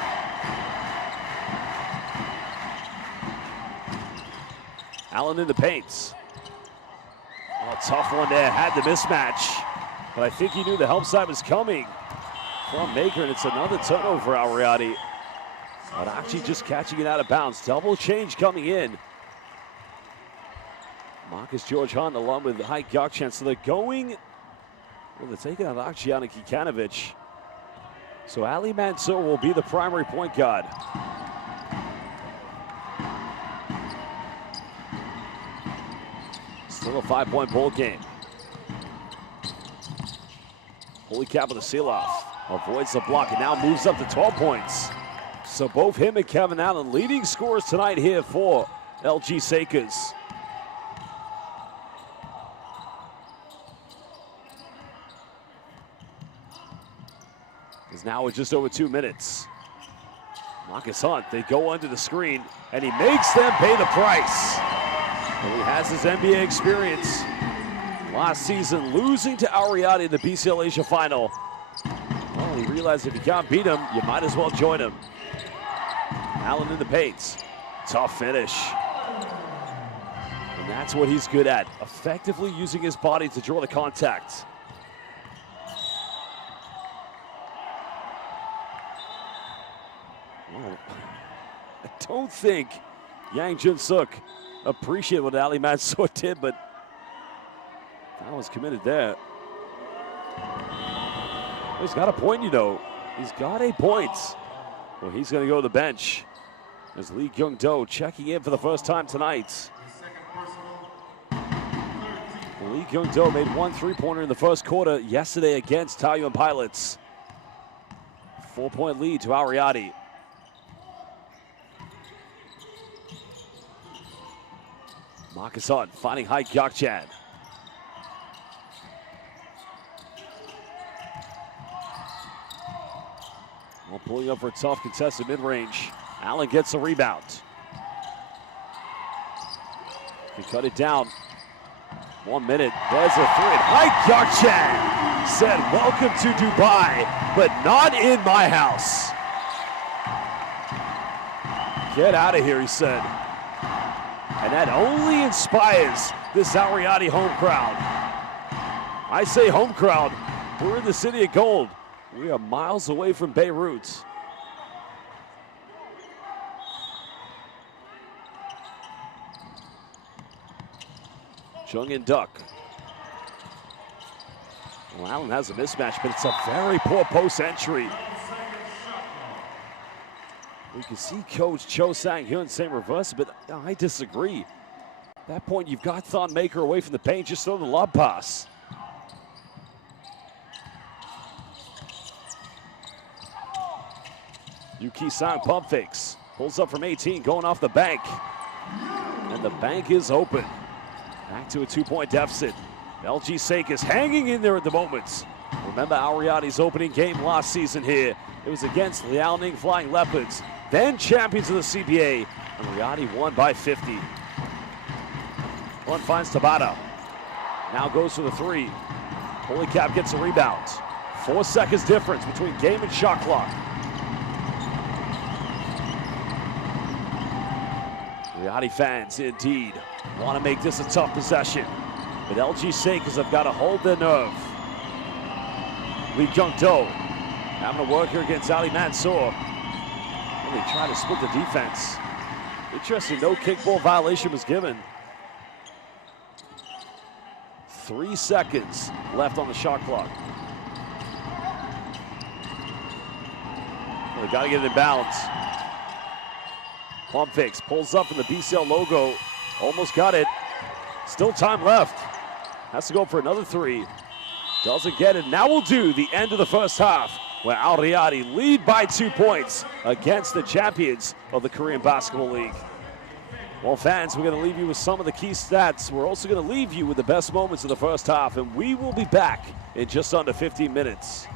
Allen in the paint. Oh, tough one there, had the mismatch. But I think he knew the help side was coming from Maker, and it's another turnover out Riyadi. But actually just catching it out of bounds. Double change coming in. Marcus George Hunt along with Hai Gyakchan. So they're going, well, they're taking out Akshian and Kikanovic. So Ali Mansour will be the primary point guard. Still a 5-point ball game. Polycap with a seal-off. Avoids the block and now moves up to 12 points. So both him and Kevin Allen leading scorers tonight here for LG Sakers. Is now with just over 2 minutes. Marcus Hunt, they go under the screen, and he makes them pay the price. Well, he has his NBA experience. Last season, losing to Al Riyadi in the BCL Asia final. Well, he realized if you can't beat him, you might as well join him. Allen in the paint. Tough finish. And that's what he's good at, effectively using his body to draw the contact. Well, I don't think Yang Jun-suk appreciated what Ali Mansour did, but that was committed there. He's got a point, you know. He's got a point. Well, he's going to go to the bench as Lee Kyung-do checking in for the first time tonight. Well, Lee Kyung-do made 1 3-pointer in the first quarter yesterday against Taoyuan Pilots. 4-point lead to Al Riyadi. Marcus Hunt finding Hai Gyakchan. Well, pulling up for a tough contested mid-range. Allen gets a rebound. Can cut it down. 1 minute. There's a three. Hai Gyakchan said, "Welcome to Dubai, but not in my house." Get out of here, he said. And that only inspires this Al Riyadi home crowd. I say home crowd. We're in the city of gold. We are miles away from Beirut. Chung and Duck. Well, Allen has a mismatch, but it's a very poor post entry. We can see Coach Cho Sang-hyun saying reverse, but I disagree. At that point, you've got Thon Maker away from the paint, just throw the lob pass. Yuki Sang pump fakes. Pulls up from 18, going off the bank. And the bank is open. Back to a 2-point deficit. LG Sake is hanging in there at the moment. Remember Al Riyadi's opening game last season here. It was against Liaoning Flying Leopards, then champions of the CBA. And Riyadi won by 50. One finds Tabata. Now goes for the three. Holycap gets a rebound. 4 seconds difference between game and shot clock. Riyadi fans, indeed, want to make this a tough possession. But LG Sakers have got to hold their nerve. Lee Jung-do having to work here against Ali Mansour. Well, they try to split the defense. Interesting, no kickball violation was given. 3 seconds left on the shot clock. Well, they got to get it in balance. Pump fakes, pulls up from the BCL logo. Almost got it. Still time left. Has to go for another three. Doesn't get it. Now we'll do the end of the first half, where Al Riyadi lead by 2 points against the champions of the Korean Basketball League. Well, fans, we're going to leave you with some of the key stats. We're also going to leave you with the best moments of the first half, and we will be back in just under 15 minutes.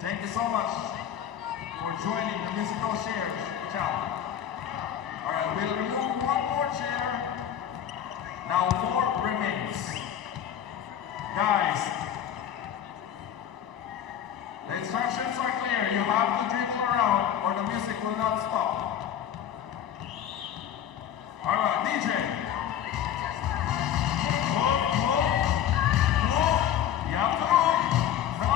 Thank you so much for joining the musical chairs challenge. All right, we'll remove one more chair. Now 4 remains. Guys, the instructions are clear. You have to dribble around or the music will not stop. All right, DJ. Move, move, move. You have to move. No,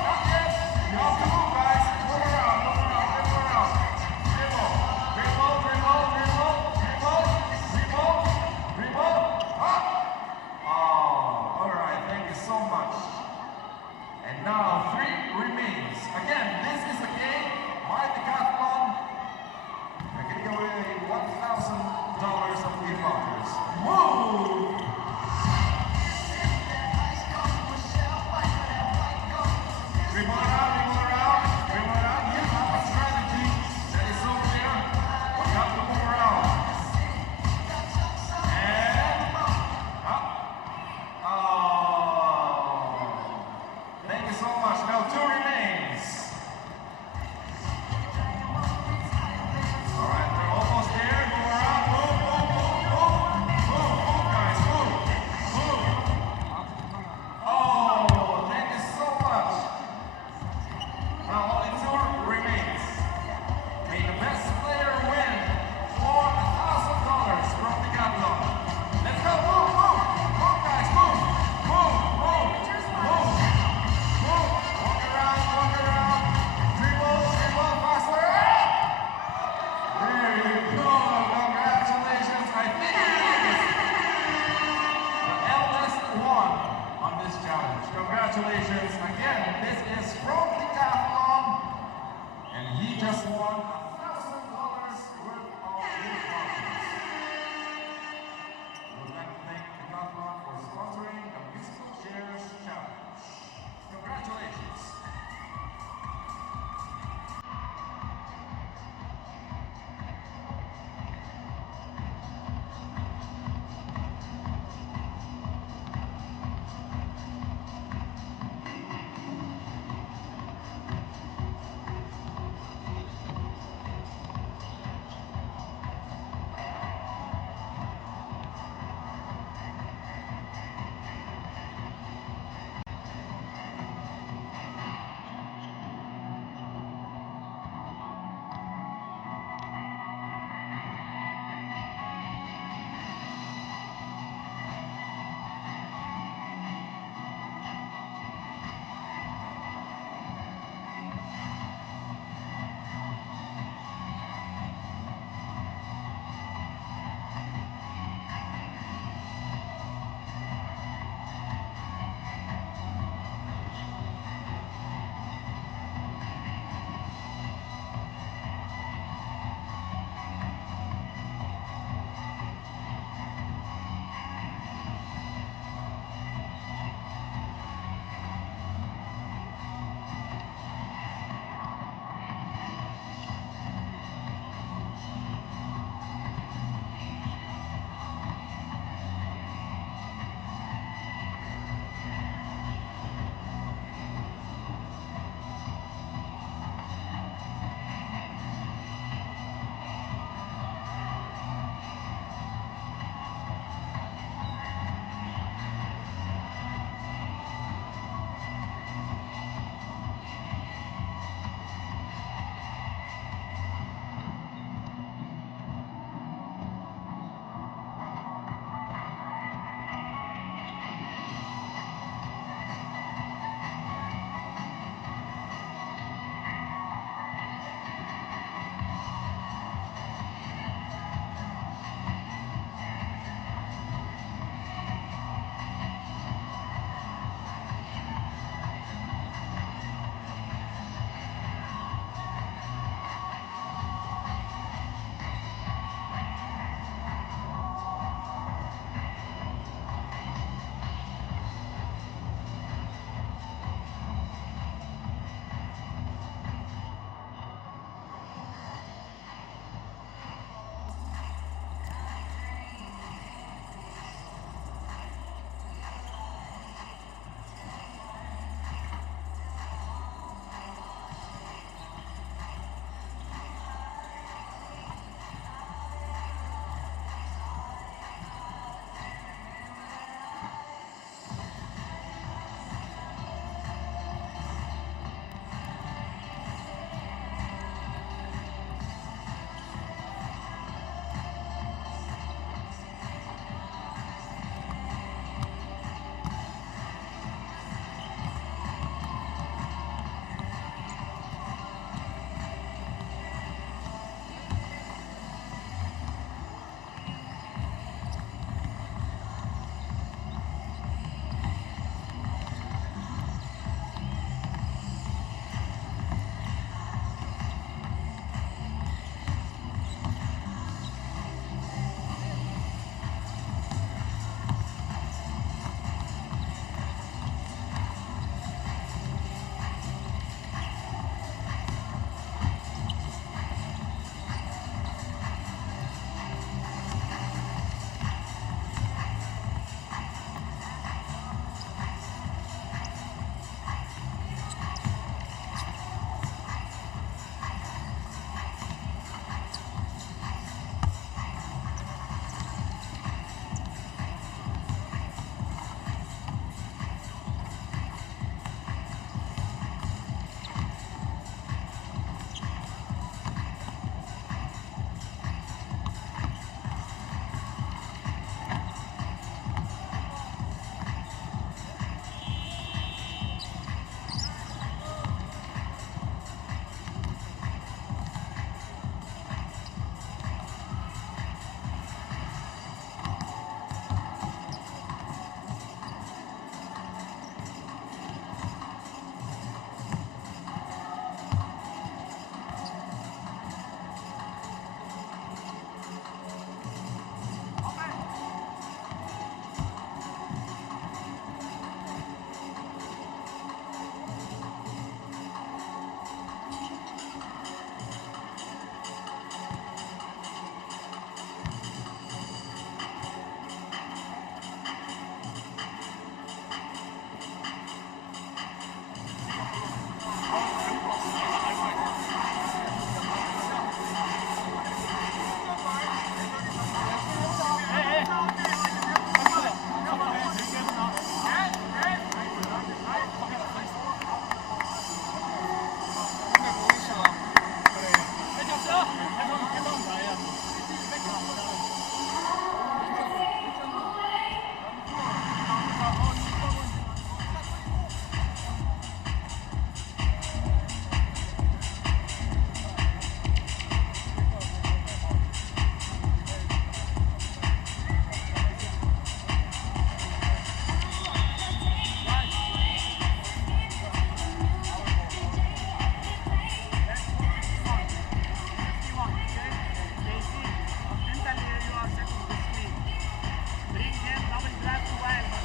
not yet. You have to move, guys. Move around, dribble around. Dribble. Up. Oh, all right, thank you so much. And now 3 remains. Again, this is a game, my decathlon. We're gonna give away $1,000 of gift vouchers. Move! Dribble around. You have a strategy that is so clear. You have to move around. And up. Oh. Thank you so much. Now 2 remains. All right, we're almost there. Go around. Move, guys. Move. Oh, thank you so much. Now only 2 remains. May the best player win for $1,000 from the Decathlon. Let's go. Move, guys. Move. Walk around. Dribble faster. There you go. Congratulations. I think he is the eldest one on this challenge. Congratulations. Again, this is from Decathlon, and he just won $1,000 worth of gift vouchers. We would like to thank Decathlon for sponsoring the Musical Chairs Challenge. Congratulations.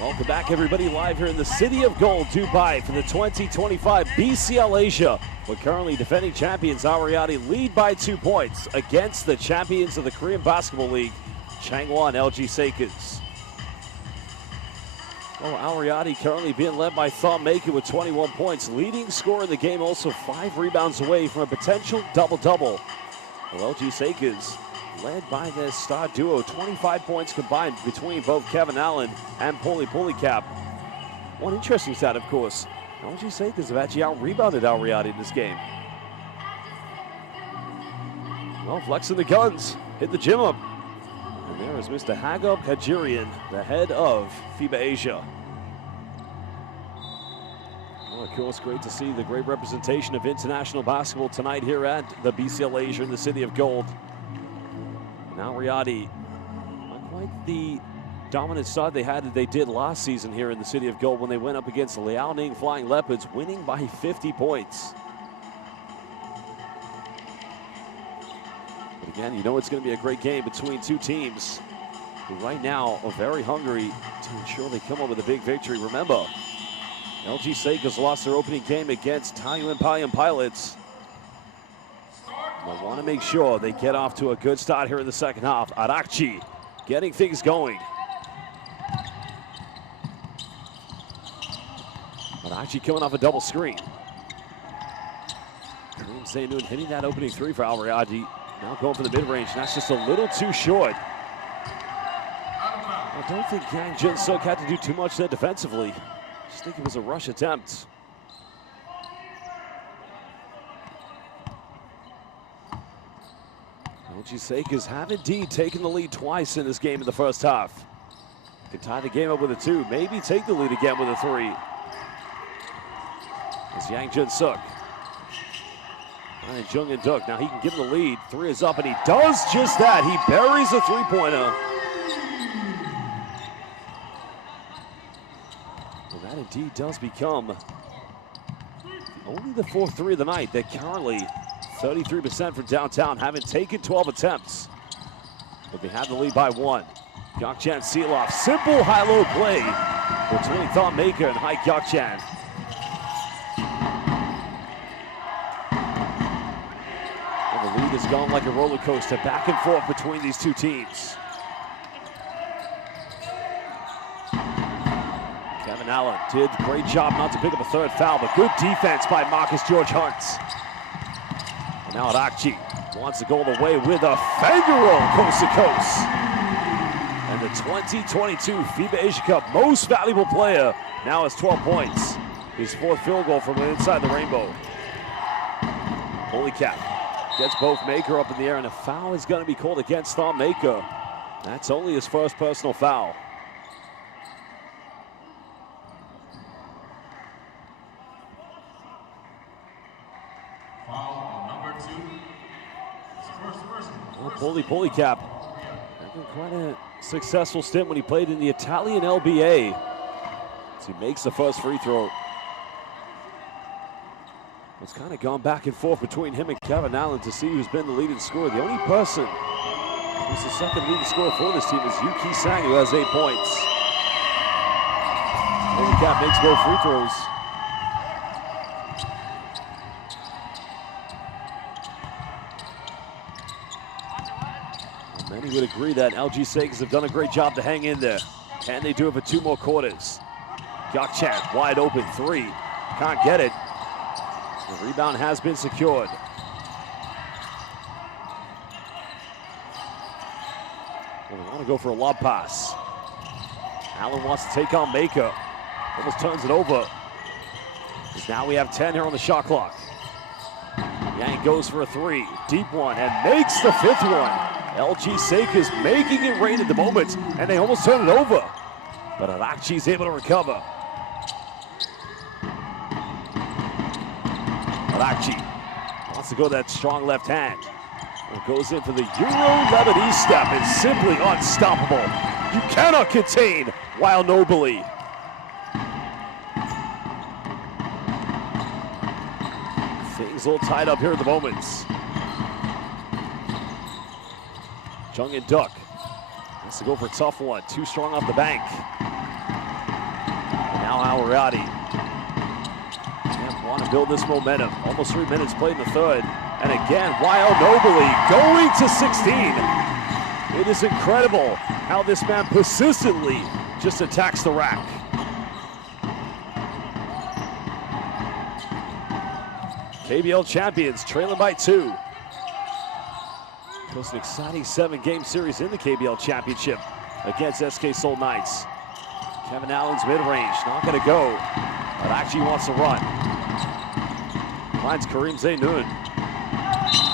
Welcome back, everybody, live here in the City of Gold, Dubai, for the 2025 BCL Asia. We're currently defending champions Al Riyadi lead by 2 points against the champions of the Korean Basketball League, Changwon LG Sakers. Well, Al Riyadi currently being led by Thom Maker with 21 points, leading scorer in the game, also 5 rebounds away from a potential double-double. Well, LG Sakers led by their star duo, 25 points combined between both Kevin Allen and Polycap. One interesting stat, of course, LG Sakers have actually out-rebounded Al Riyadi in this game. Well, flexing the guns, hit the gym up. And there is Mr. Hagab Hajirian, the head of FIBA Asia. Well, of course, great to see the great representation of international basketball tonight here at the BCL Asia in the City of Gold. Now Riyadi, not quite the dominant start they did last season here in the City of Gold when they went up against the Liaoning Flying Leopards, winning by 50 points. But again, you know it's going to be a great game between two teams who right now are very hungry to ensure they come up with a big victory. Remember, LG Sakers lost their opening game against Taiyuan Payan Pilots. They want to make sure they get off to a good start here in the second half. Arakchi getting things going. Arakchi coming off a double screen. Kareem Zainoun hitting that opening three for Al Riyadi. Now going for the mid-range, and that's just a little too short. I don't think Yang Jin-suk had to do too much there defensively. I just think it was a rush attempt. LG Sakers have indeed taken the lead twice in this game in the first half. Can tie the game up with a 2, maybe take the lead again with a 3. As Yang Jin-suk. And Jung In-duk, now he can give him the lead. 3 is up, and he does just that. He buries a three-pointer. Well, that indeed does become only the 4th 3 of the night. They're currently 33% from downtown, haven't taken 12 attempts. But they have the lead by 1. Gyokchan Seeloff, simple high-low play between Thom Maker and Hai Gyokchan. Well, the lead has gone like a roller coaster, back and forth between these two teams. Kevin Allen did a great job not to pick up a 3rd foul, but good defense by Marcus George Hunt. Now Arakchi wants to go the way with a finger roll coast to coast. And the 2022 FIBA Asia Cup most valuable player now has 12 points. His 4th field goal from inside the rainbow. Polycap gets both Maker up in the air, and a foul is going to be called against Thom Maker. That's only his 1st personal foul. Polycap having quite a successful stint when he played in the Italian LBA. As he makes the 1st free throw. It's kind of gone back and forth between him and Kevin Allen to see who's been the leading scorer. The only person who's the 2nd leading scorer for this team is Yuki Sang, who has 8 points. Polycap makes both free throws. Many would agree that LG Sakers have done a great job to hang in there. Can they do it for 2 more quarters? Gyokchan wide open 3. Can't get it. The rebound has been secured. Well, they want to go for a lob pass. Allen wants to take on Maker. Almost turns it over. Because now we have 10 here on the shot clock. Yang goes for a 3. Deep one and makes the 5th one. LG Sakers making it rain at the moment, and they almost turn it over. But Arakchi's able to recover. Arakchi wants to go that strong left hand. It goes in for the Euro-Lebanese step. It's simply unstoppable. You cannot contain Wild Nobly. Things all tied up here at the moment. Jung In-duk has to go for a tough one. Too strong off the bank. Now Al Riyadi. Want to build this momentum. Almost 3 minutes played in the third. And again, Wild Nobly going to 16. It is incredible how this man persistently just attacks the rack. KBL champions trailing by 2. It was an exciting 7-game series in the KBL championship against SK Seoul Knights. Kevin Allen's mid-range, not gonna go, but actually wants to run. Finds Kareem Zainoun.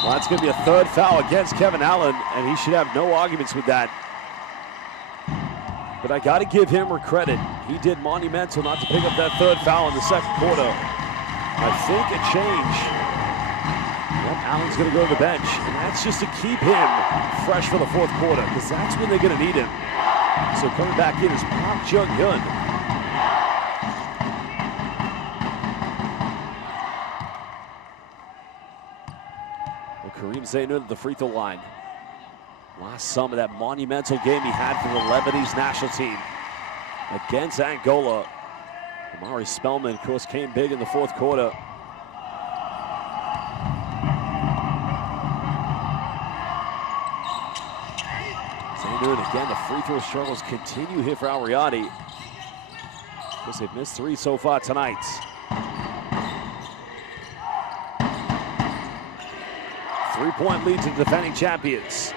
Well, that's gonna be a third foul against Kevin Allen, and he should have no arguments with that. But I gotta give him credit. He did monumental not to pick up that third foul in the second quarter. I think a change. Yep, Allen's gonna go to the bench, and that's just to keep him fresh for the fourth quarter, because that's when they're gonna need him. So coming back in is Park Jung-hyun. Well, Kareem Zainoun at the free throw line. Last summer, that monumental game he had for the Lebanese national team against Angola. Amari Spellman, of course, came big in the fourth quarter. Zainoun again, the free throw struggles continue here for Al Riyadi. Of course, they've missed 3 so far tonight. Three-point lead to the defending champions.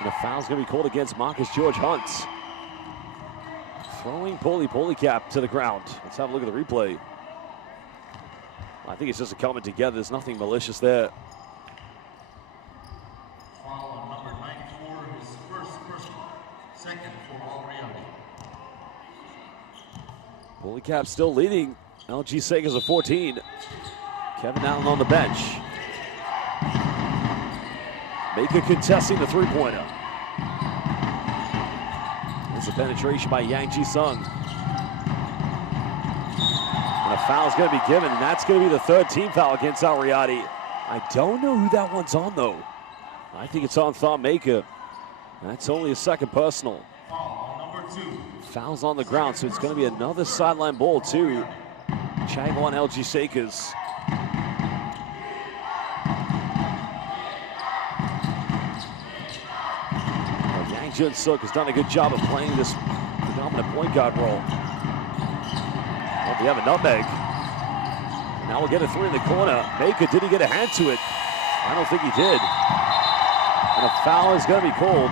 And a foul's going to be called against Marcus George Hunt. Throwing Polycap to the ground. Let's have a look at the replay. I think it's just a coming together. There's nothing malicious there. Foul on number 94, his first personal, second for Al Riyadi. Polycap still leading. LG Sega's a 14. Kevin Allen on the bench. Maka contesting the three-pointer. There's a penetration by Yang Ji-sung. And a foul's going to be given, and that's going to be the third team foul against Al Riyadi. I don't know who that one's on, though. I think it's on Thom Maka. That's only a second personal. Foul number 2. Foul's on the ground, so it's going to be another sideline ball, too. Changwon LG Sekas. Yang Jun-suk has done a good job of playing this predominant point guard role. Well, we have a nutmeg. Now we'll get a 3 in the corner. Maka, did he get a hand to it? I don't think he did. And a foul is going to be called.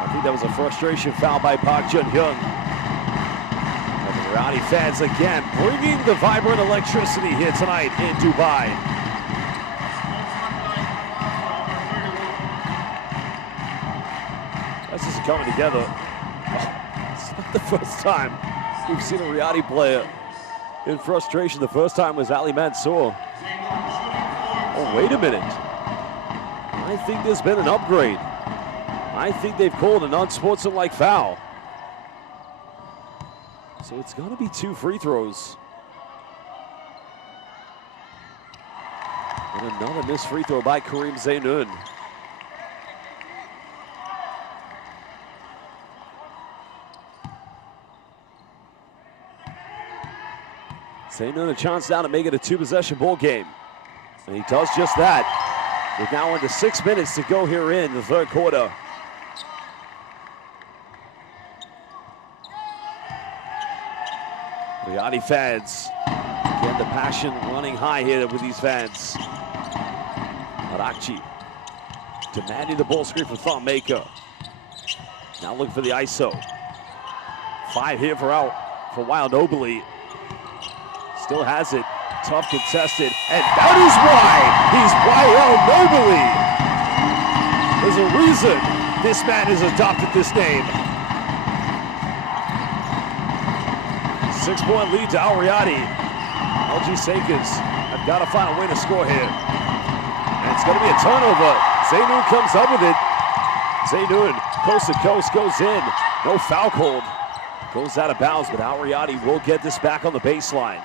I think that was a frustration foul by Park Jun-hyun. And the Riyadi fans again bringing the vibrant electricity here tonight in Dubai. That's just coming together. It's not the first time we've seen a Riyadi player in frustration. The first time was Ali Mansour. Oh, wait a minute. I think there's been an upgrade. I think they've called an unsportsmanlike foul. So it's going to be 2 free throws. And another missed free throw by Kareem Zainoun. Zainoun a chance now to make it a 2-possession ball game. And he does just that. We're now into 6 minutes to go here in the third quarter. Riyadi fans, again the passion running high here with these fans. Arakchi demanding the ball screen from Thom Maka. Now looking for the ISO. 5 here for Wild Nobly. Still has it, tough contested, and that is why he's YL Nobly. There's a reason this man has adopted this name. 6-point lead to Al Riyadi. LG Sekas have got to find a way to score here. And it's going to be a turnover. Zainoun comes up with it. Zainoun, coast to coast, goes in. No foul called. Goes out of bounds, but Al Riyadi will get this back on the baseline.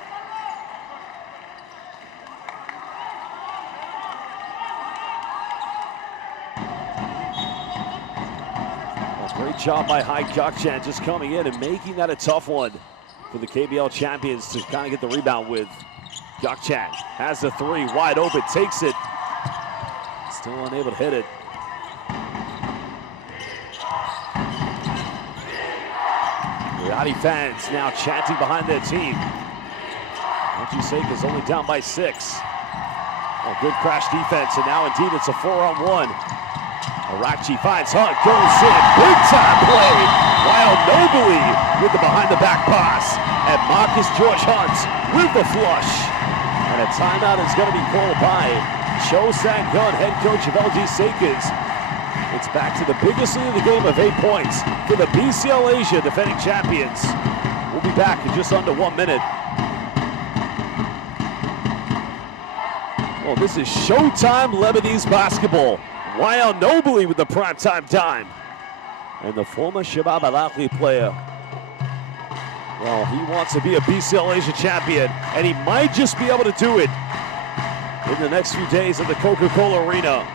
Great job by Hai Gakchan just coming in and making that a tough one for the KBL champions to kind of get the rebound with. Gakchan has the three, wide open, takes it. Still unable to hit it. Riyadi fans now chanting behind their team. LG Seika's only down by 6. Oh, good crash defense, and now indeed it's a 4-on-1. Arakji finds Hunt, goes in, big time play. Wild Nobly with the behind the back pass. And Marcus George Hunt with the flush. And a timeout is going to be called by Cho Sang-gun, head coach of LG Seika's. It's back to the biggest lead of the game of 8 points for the BCL Asia defending champions. We'll be back in just under 1 minute. Well, this is Showtime Lebanese basketball. Wild Nobly with the primetime dime. And the former Shabab Al-Akhli player. Well, he wants to be a BCL Asia champion, and he might just be able to do it in the next few days at the Coca-Cola Arena.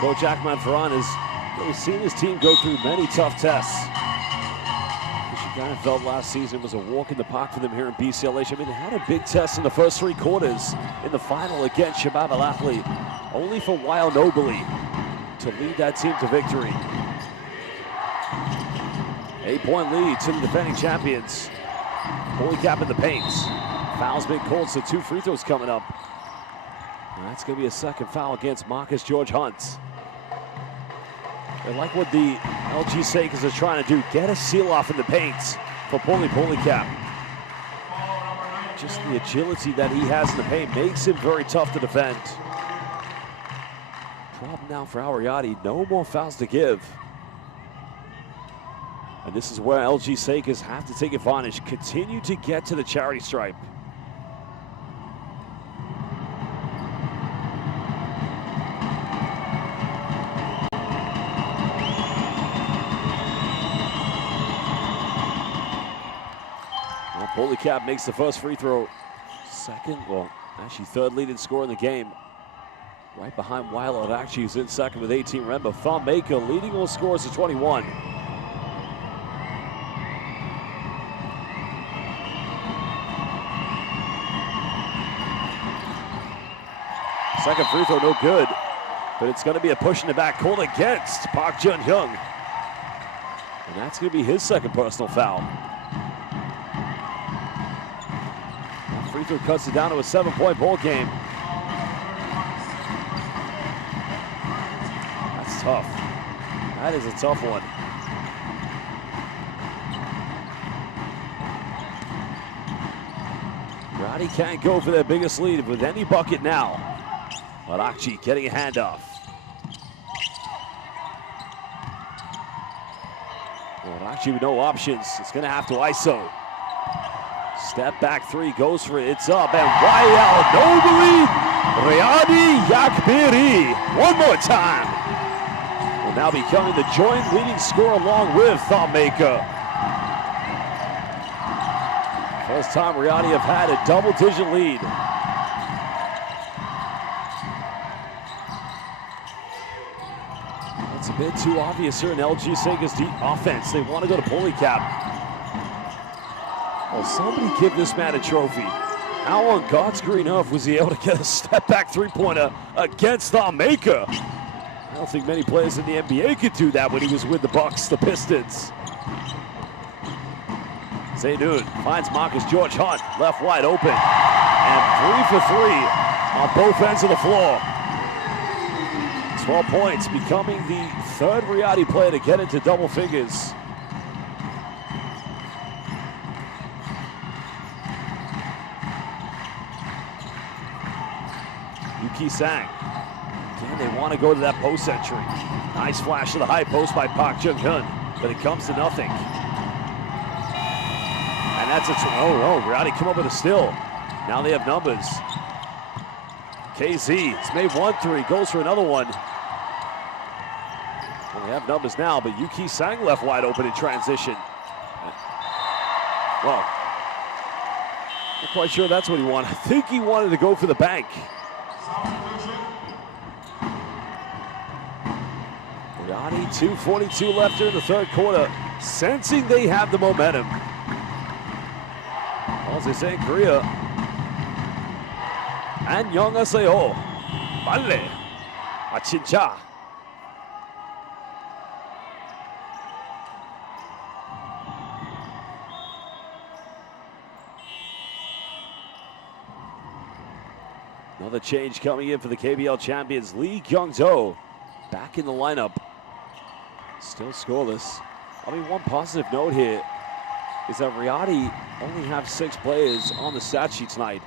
Coach Akman Farhan has really seen his team go through many tough tests. She kind of felt last season was a walk in the park for them here in BCL Asia. I mean, they had a big test in the first 3 quarters in the final against Shabab Al-Akhli, only for Wild Nobly to lead that team to victory. 8-point lead to the defending champions. Polycap in the paint. Foul's been called, so 2 free throws coming up. And that's going to be a second foul against Marcus George Hunt. I like what the LG Seikers are trying to do. Get a seal off in the paint for Polycap. Just the agility that he has in the paint makes him very tough to defend. Problem now for Al Riyadi, no more fouls to give. And this is where LG Seikers have to take advantage. Continue to get to the charity stripe. Polycap makes the first free throw. Actually third leading scorer in the game. Right behind Wild Arakji, who's in second with 18. Remember, Thawmaker leading all scorers to 21. Second free throw, no good. But it's going to be a push in the back called against Park Jun-hyung. And that's going to be his second personal foul. Free throw cuts it down to a 7-point ball game. That's tough. That is a tough one. Riyadi can't go for their biggest lead with any bucket now. Arakji getting a handoff. Arakji with no options. It's going to have to ISO. Step back 3, goes for it, it's up, and Wild Nobly, Riyadi Yakbiri, one more time. Will now becoming the joint leading scorer along with Thawmaker. First time Riyadi have had a double-digit lead. It's a bit too obvious here in LG Seika's deep offense. They want to go to Polycap. Well, somebody give this man a trophy. How on God's green earth was he able to get a step-back 3-pointer against Thawmaker? I don't think many players in the NBA could do that when he was with the Bucks, the Pistons. Zaydun finds Marcus George Hunt, left wide open. And 3 for 3 on both ends of the floor. 12 points, becoming the third Riyadi player to get into double figures. Yuki Sang. Again, they want to go to that post entry. Nice flash to the high post by Park Jung-hyun, but it comes to nothing. And that's Riyadi come up with a steal. Now they have numbers. KZ has made 1 3, goes for another one. Well, they have numbers now, but Yuki Sang left wide open in transition. Well, not quite sure that's what he wanted. I think he wanted to go for the bank. Riyadi, 2:42 left here in the third quarter, sensing they have the momentum. As they say in Korea, 안녕하세요, 빨래, 진짜. Another change coming in for the KBL champions. Lee Kyung-do back in the lineup. Still scoreless. I mean, one positive note here is that Riyadi only have 6 players on the stat sheet tonight.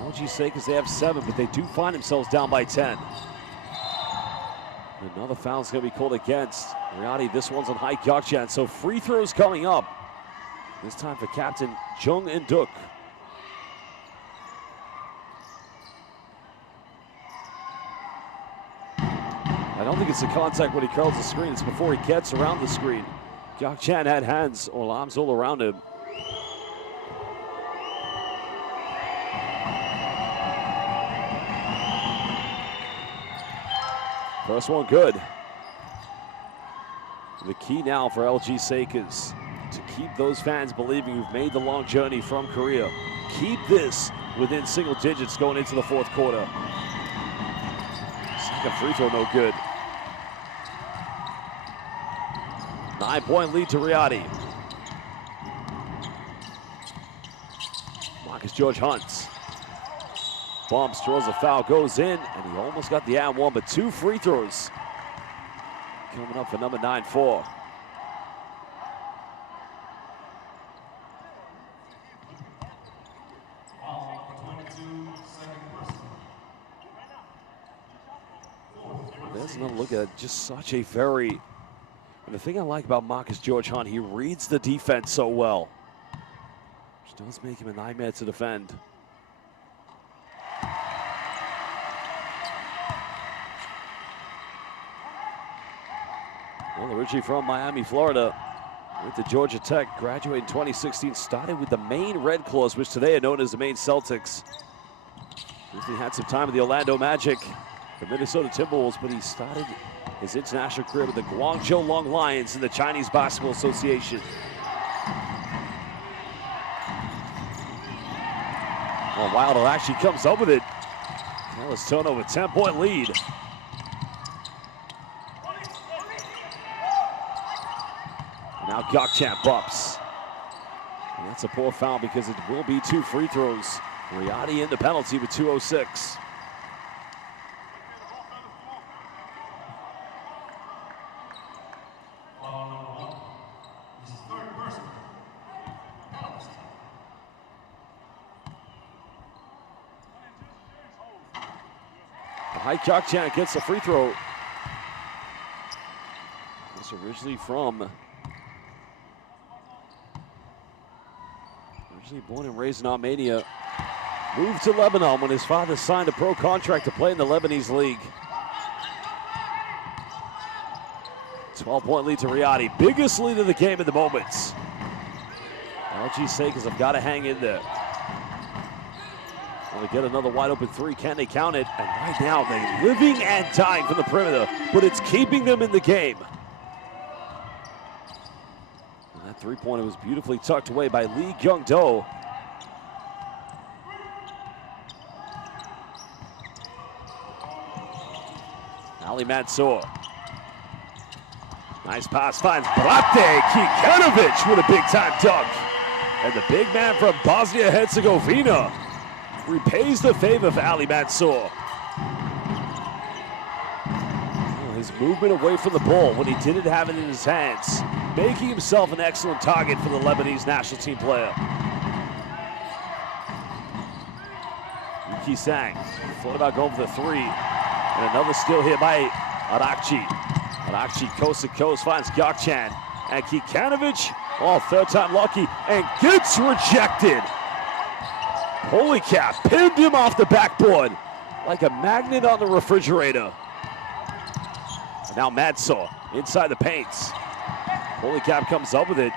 LG Sakers, they have 7, but they do find themselves down by 10. Another foul is going to be called against Riyadi. This one's on Hai Kyokchan. So free throws coming up. This time for captain Jung In-duk. I don't think it's the contact when he curls the screen. It's before he gets around the screen. Kyokchan had hands or arms all around him. First one good. The key now for LG Sakers to keep those fans believing who've made the long journey from Korea. Keep this within single digits going into the fourth quarter. Second free throw, no good. 9-point lead to Riyadi. Marcus George Hunt. Bumps, draws a foul, goes in, and he almost got the and one, but 2 free throws coming up for number 9-4. There's another look at just such a very, and the thing I like about Marcus George Hunt, he reads the defense so well, which does make him a nightmare to defend. Well, originally from Miami, Florida, went to Georgia Tech, graduated in 2016, started with the Maine Red Claws, which today are known as the Maine Celtics. He had some time with the Orlando Magic, the Minnesota Timberwolves, but he started his international career with the Guangzhou Long Lions in the Chinese Basketball Association. Well, Wilder actually comes up with it. Careless turnover, 10-point lead. Now Gokchan bumps. And that's a poor foul because it will be 2 free throws. Riyadi in the penalty with 2:06. Hai Kyokchan gets a free throw. This originally born and raised in Armenia. Moved to Lebanon when his father signed a pro contract to play in the Lebanese league. 12-point lead to Riyadi. Biggest lead of the game at the moment. LG Sakers have got to hang in there. Want to get another wide open 3. Can they count it? And right now they're living and dying from the perimeter, but it's keeping them in the game. And that 3-pointer was beautifully tucked away by Lee Kyung-do. Ali Mansour. Nice pass, finds Brate Kikanovic with a big-time dunk. And the big man from Bosnia-Herzegovina repays the favor for Ali Mansour. his movement away from the ball when he didn't have it in his hands, making himself an excellent target for the Lebanese national team player. Yuki Sang thought about going for the three. And another steal here by Arakci. Arakci coast to coast finds Gökçen. And Kikanovic, oh, third time lucky, and gets rejected. Polycap pinned him off the backboard like a magnet on the refrigerator. And now Madsaw inside the paints. Polycap comes up with it.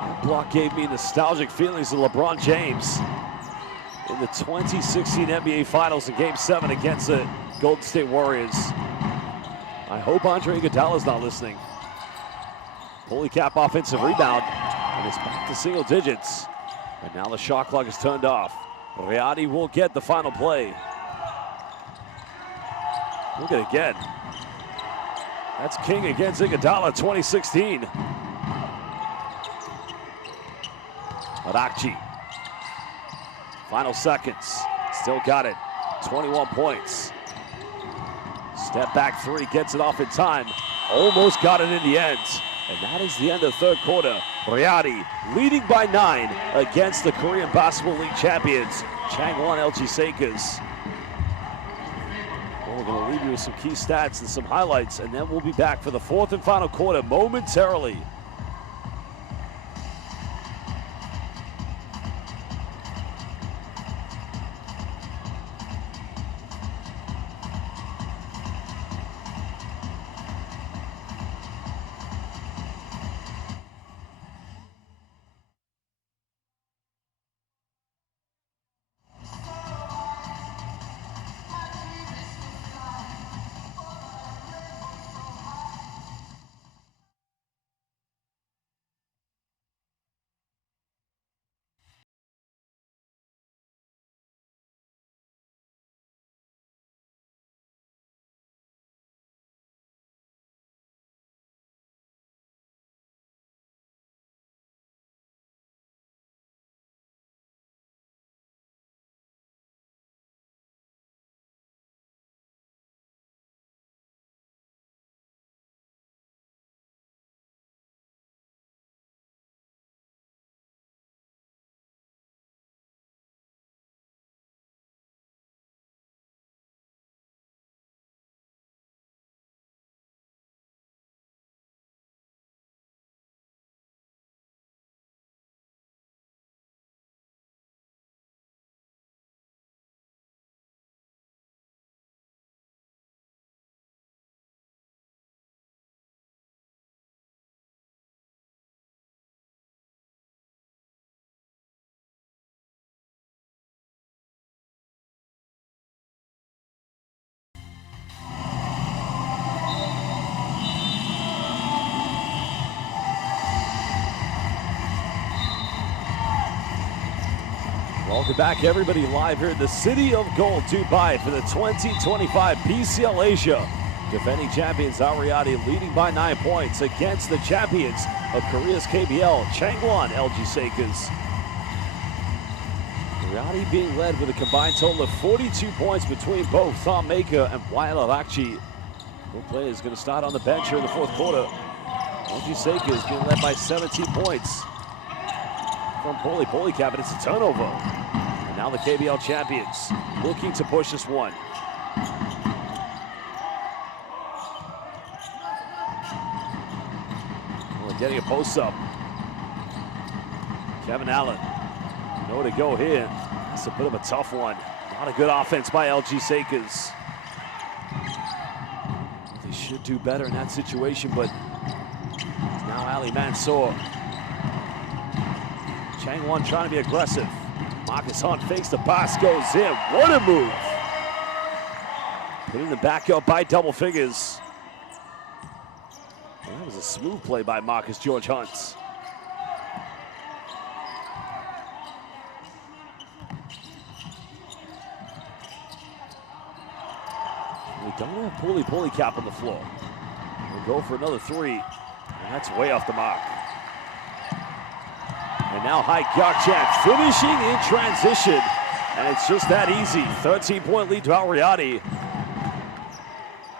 That block gave me nostalgic feelings of LeBron James in the 2016 NBA Finals in Game 7 against the Golden State Warriors. I hope Andre Iguodala's not listening. Polycap offensive rebound, and it's back to single digits. And now the shot clock is turned off. Riyadi will get the final play. Look at it again. That's King against Iguodala 2016. Arakci. Final seconds. Still got it. 21 points. Step back three, gets it off in time. Almost got it in the end. And that is the end of third quarter. Riyadi leading by 9 against the Korean Basketball League champions, Changwon LG Sakers. Well, we're going to leave you with some key stats and some highlights, and then we'll be back for the fourth and final quarter momentarily. Welcome back, everybody, live here in the City of Gold, Dubai, for the 2025 PCL Asia. Defending champions Al Riyadi leading by 9 points against the champions of Korea's KBL, Changwon LG Sakers. Riyadi being led with a combined total of 42 points between both Tom Maker and Wael Arakci. Both players going to start on the bench here in the fourth quarter. LG Sakers being led by 17 points from Polycap, and it's a turnover. And now the KBL champions looking to push this one. Well, getting a post up. Kevin Allen, nowhere to go here. That's a bit of a tough one. Not a good offense by LG Sakers. They should do better in that situation, but it's now Ali Mansour. Changwon trying to be aggressive. Marcus Hunt fakes the pass, goes in. What a move. Putting them back up by double figures. Well, that was a smooth play by Marcus George Hunt. We don't have Polycap on the floor. We'll go for another three, and that's way off the mark. And now Gökçen finishing in transition. And it's just that easy. 13-point lead to Al Riyadi.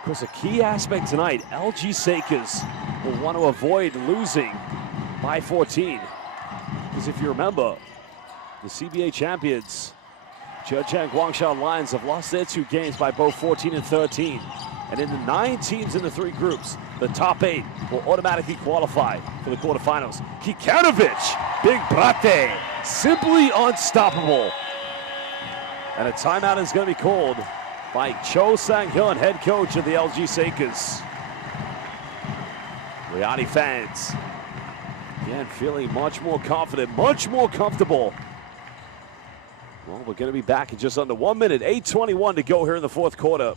course, a key aspect tonight, LG Sakers will want to avoid losing by 14. Because if you remember, the CBA champions, Zhejiang Guangshan Lions, have lost their 2 games by both 14 and 13. And in the 9 teams in the 3 groups, the top 8 will automatically qualify for the quarterfinals. Kikanovic, Big Brate, simply unstoppable. And a timeout is going to be called by Cho Sang-hyun, head coach of the LG Sakers. Riyadi fans, again, feeling much more confident, much more comfortable. Well, we're going to be back in just under 1 minute, 8:21 to go here in the 4th quarter.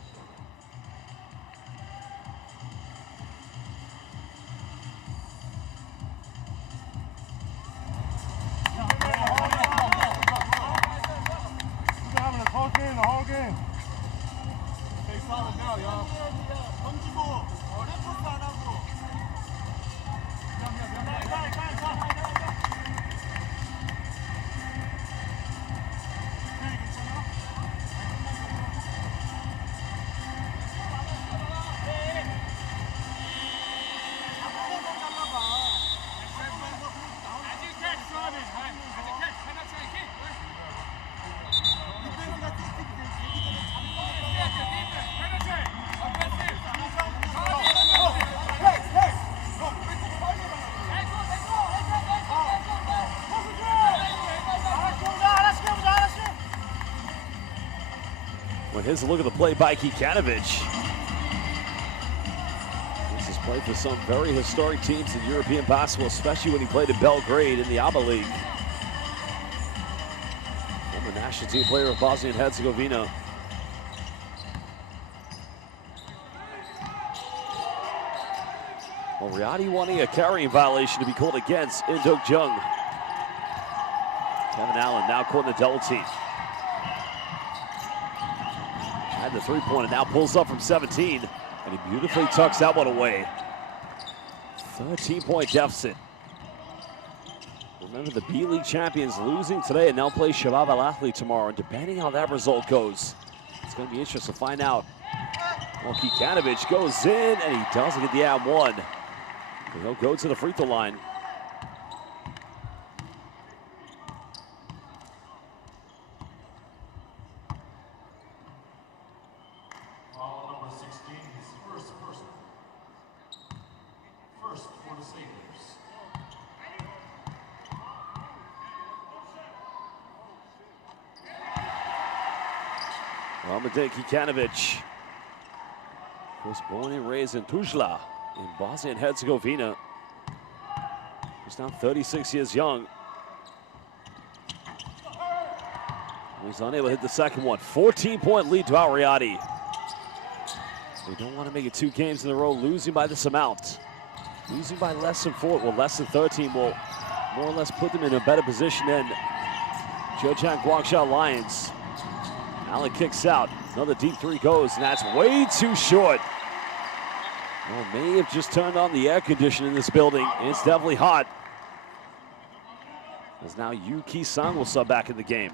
Well, here's a look at the play by Kikanovic. This has played for some very historic teams in European basketball, especially when he played in Belgrade in the ABA League. Former national team player of Bosnia and Herzegovina. Well, Riyadi wanting a carrying violation to be called against Induk Jung. Kevin Allen now caught in the double team. Had the 3-pointer, now pulls up from 17, and he beautifully tucks that one away. 13-point deficit. Remember, the B-League champions losing today and now play Shabab Al-Ahli tomorrow, and depending how that result goes, it's going to be interesting to find out. Well, Kikanovic goes in, and he doesn't get the and-one. He'll go to the free throw line. Ramadej Kikanovic, was born and raised in Tuzla in Bosnia and Herzegovina. He's now 36 years young. He's unable to hit the second one. 14-point lead to Al Riyadi. They don't want to make it 2 games in a row, losing by this amount. Losing by less than 4, well, less than 13 will more or less put them in a better position than Zhejiang Guangshan Lions. Allen kicks out. Another deep 3 goes, and that's way too short. Well, may have just turned on the air conditioning in this building. It's definitely hot. As now Yu Ki-sung will sub back in the game.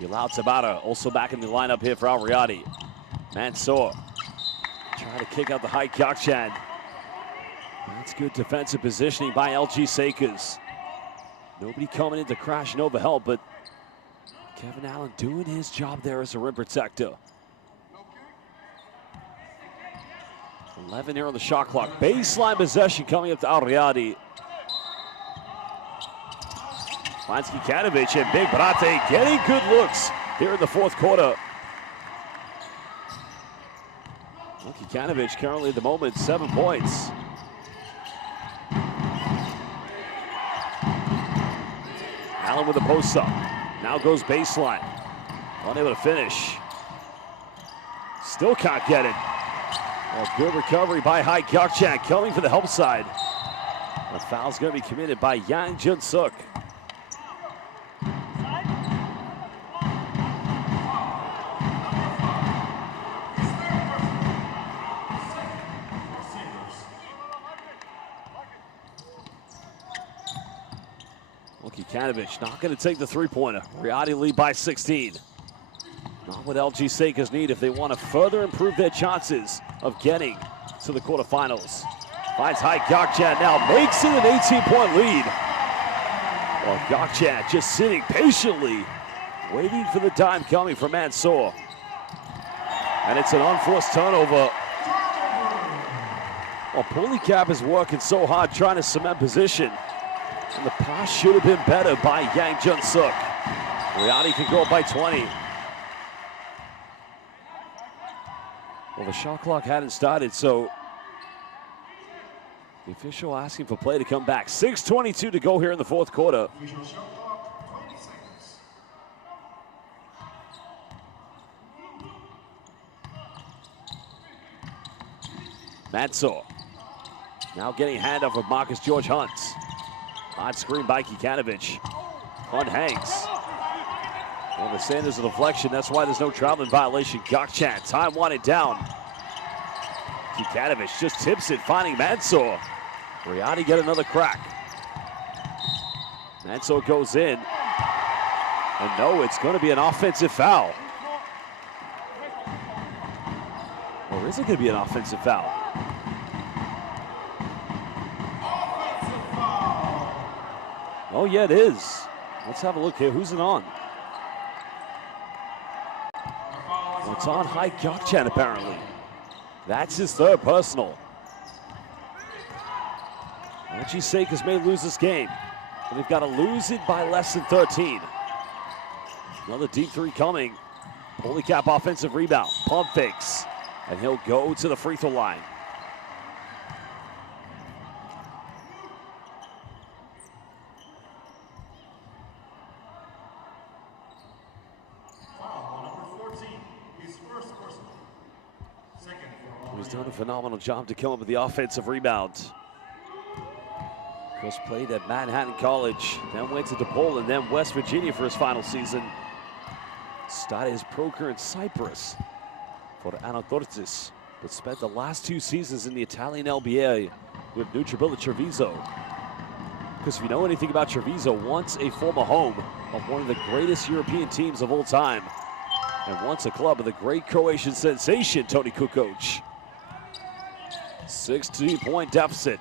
Bilal Tabata also back in the lineup here for Al Riyadi. Mansour trying to kick out the high Gakchan. That's good defensive positioning by LG Sakers. Nobody coming in to crash and overhelp, but Kevin Allen doing his job there as a rim protector. 11 here on the shot clock. Baseline possession coming up to Al Riyadi. Finds Kikanovic and Big Brate getting good looks here in the 4th quarter. Well, Kikanovic currently at the moment 7 points. Allen with a post up. Now goes baseline. Unable to finish. Still can't get it. Well, good recovery by Hai Gakchan coming for the help side. The foul's going to be committed by Yang Jun-suk. Kikanovich not going to take the three-pointer. Riyadi lead by 16. Not what LG Sakers need if they want to further improve their chances of getting to the quarterfinals. Finds Hai Gokchan now, makes it an 18-point lead. Well, Gokchan just sitting patiently, waiting for the dime coming from Mansour. And it's an unforced turnover. Well, Polycap is working so hard trying to cement position. And the pass should have been better by Yang Jun-suk. Riyadi can go up by 20. Well, the shot clock hadn't started, so the official asking for play to come back. 6:22 to go here in the fourth quarter. Mansour now getting a handoff of Marcus George Hunt. On screen by Kikanovich. Hunt hangs. Well, the Sanders a deflection, that's why there's no traveling violation. Gokchan, time wanted down. Kikanovich just tips it, finding Mansour. Riyadi get another crack. Mansour goes in. And no, it's going to be an offensive foul. Or is it going to be an offensive foul? Oh, yeah, it is. Let's have a look here. Who's it on? Well, it's on Hai Gokchan, apparently. That's his third personal. LG Sakers may lose this game, but they've got to lose it by less than 13. Another deep three coming. Polycap offensive rebound. Pump fakes. And he'll go to the free throw line. He's done a phenomenal job to come up with the offensive rebound. Of course, played at Manhattan College, then went to DePaul and then West Virginia for his final season. Started his pro career in Cyprus for Anatortis, but spent the last 2 seasons in the Italian LBA with Nutribilla Treviso. Because if you know anything about Treviso, once a former home of one of the greatest European teams of all time, and once a club of the great Croatian sensation, Toni Kukoc. 16-point deficit.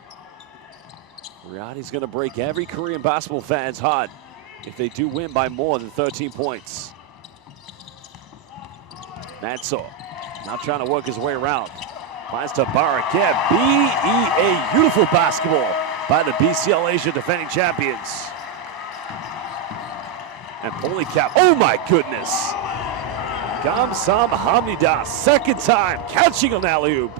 Riyadi's going to break every Korean basketball fan's heart if they do win by more than 13 points. Mansour now trying to work his way around. Finds Tabar again. BEA, beautiful basketball by the BCL Asia defending champions. And Polycap, oh my goodness. Gamsam Hamida, second time catching an alley-oop.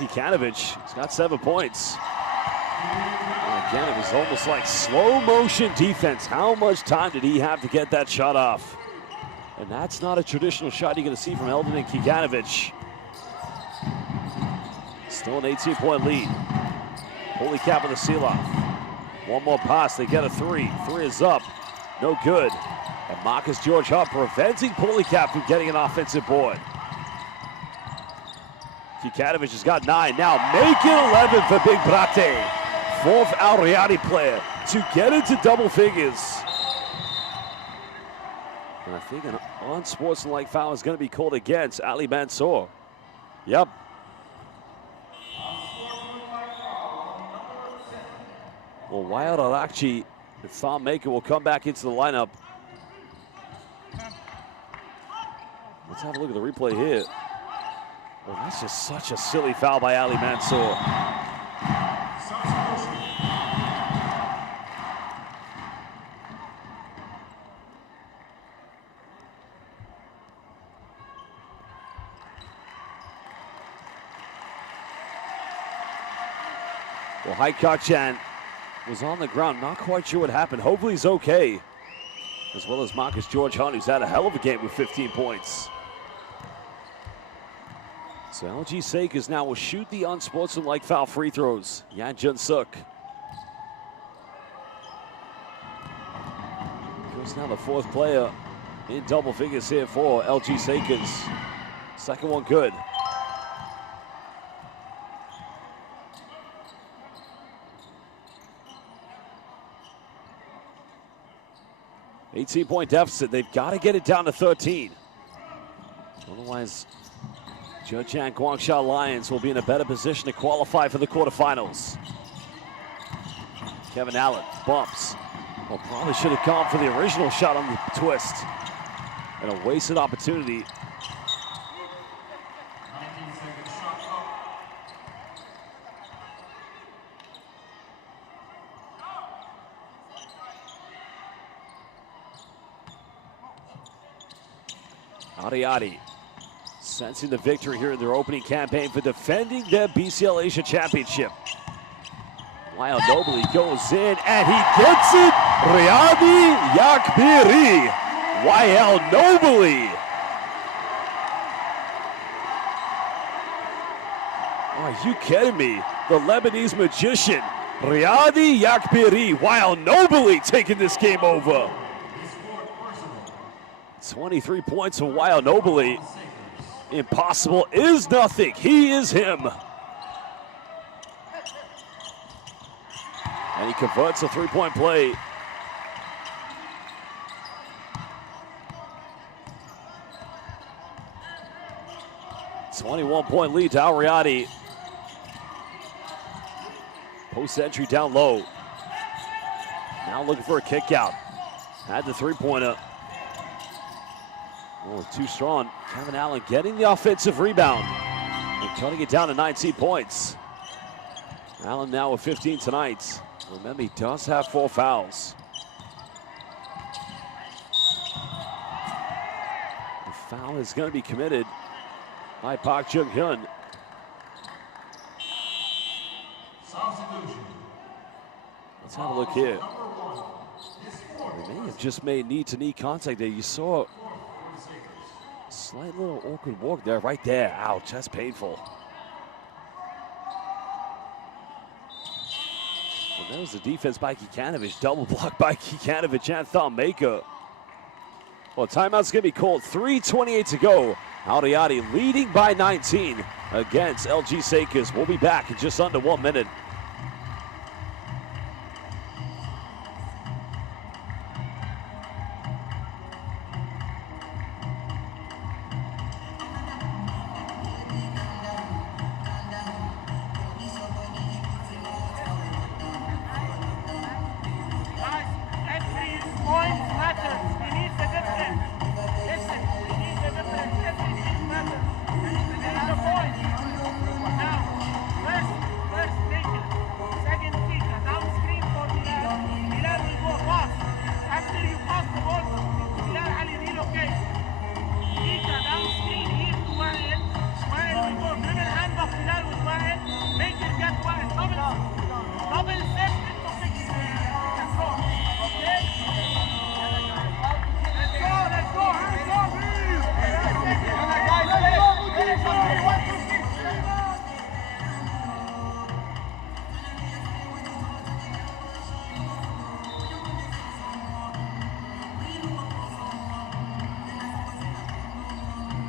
Kikanovich, he's got 7 points. And again, it was almost like slow motion defense. How much time did he have to get that shot off? And that's not a traditional shot you're going to see from Eldon and Kikanovich. Still an 18-point lead. Polycap with the seal-off. One more pass, they get a 3. 3 is up, no good. And Marcus George Hunt preventing Polycap from getting an offensive board. Kikanovich has got 9, now make it 11 for Big Brate. 4th Al Riyadi player to get into double figures. And I think an unsportsmanlike foul is going to be called against Ali Mansour. Yep. Well, Wyatt Arakchi, the foul maker, will come back into the lineup. Let's have a look at the replay here. Well, that's just such a silly foul by Ali Mansour. Well, Hai Gokchan was on the ground, not quite sure what happened. Hopefully he's okay. As well as Marcus George Hunt, who's had a hell of a game with 15 points. So LG Sakers now will shoot the unsportsmanlike foul free throws. Yang Jun-suk. Of course, now the 4th player in double figures here for LG Sakers. Second one good. $18-point deficit. They've got to get it down to 13. Otherwise, Zhejiang Guangxia Lions will be in a better position to qualify for the quarterfinals. Kevin Allen bumps. Well, probably should have gone for the original shot on the twist. And a wasted opportunity. Riyadi sensing the victory here in their opening campaign for defending their BCL Asia Championship. Wael Nobly goes in and he gets it. Riyadi Yakbiri. Wael Nobly. Are you kidding me? The Lebanese magician, Riyadi Yakbiri. Wael Nobly taking this game over. 23 points for Wael Nobly. Impossible is nothing. He is him. And he converts a three-point play. .21 lead to Al Riyadi. Post entry down low. Now looking for a kick out. Had the three-pointer. Oh, too strong. Kevin Allen getting the offensive rebound and cutting it down to 19 points. Allen now with 15 tonight. Remember, he does have 4 fouls. The foul is going to be committed by Park Jung-hyun. Let's have a look here. They may have just made knee-to-knee contact there. You saw slight little awkward walk there, right there. Ouch, that's painful. Well, that was the defense by Kikanovic. Double block by Kikanovic and thumb maker. Well, timeout's gonna be called. 3:28 to go. Al Riyadi leading by 19 against LG Sakers. We'll be back in just under 1 minute.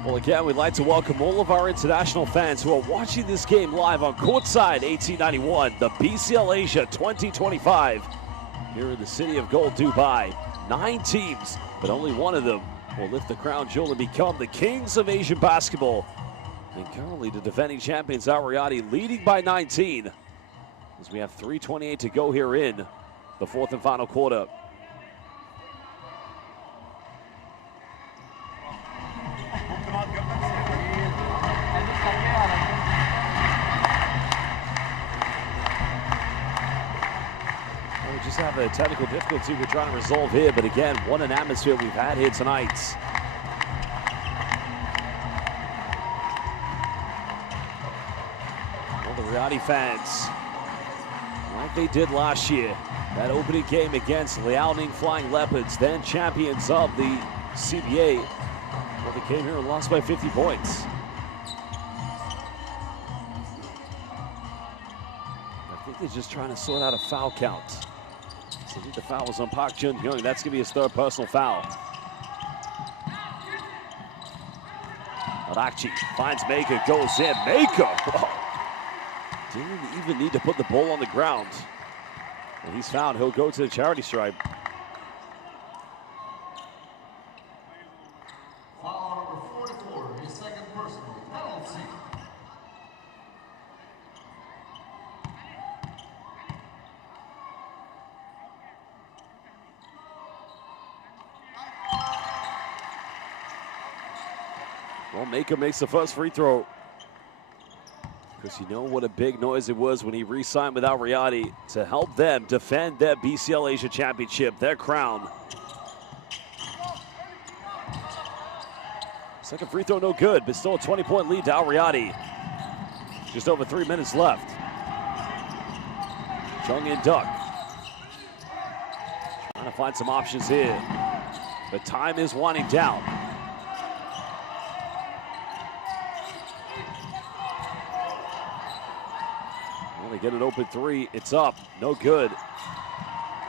Well, again, we'd like to welcome all of our international fans who are watching this game live on courtside 1891, the BCL Asia 2025, here in the city of Gold, Dubai. 9 teams, but only one of them will lift the crown jewel and become the kings of Asian basketball. And currently, the defending champions, Al Riyadi, leading by 19, as we have 3:28 to go here in the 4th and final quarter. We just have a technical difficulty we're trying to resolve here, but again, what an atmosphere we've had here tonight. Well, the Riyadi fans, like they did last year, that opening game against Liaoning Flying Leopards, then champions of the CBA. Well, they came here and lost by 50 points. I think they're just trying to sort out a foul count. So I think the foul was on Park Jung-hyun. That's going to be his 3rd personal foul. Arakchi finds Maka, goes in. Maka! Whoa. Didn't even need to put the ball on the ground. And he's fouled. He'll go to the charity stripe. Foul number 44, his second personal penalty. Well, Maka makes the first free throw. Because you know what a big noise it was when he re-signed with Riyadi to help them defend their BCL Asia Championship, their crown. Second free throw, no good, but still a 20-point lead to Riyadi. Just over 3 minutes left. Changwon Duck. Trying to find some options here. But time is winding down. They get an open three. It's up. No good.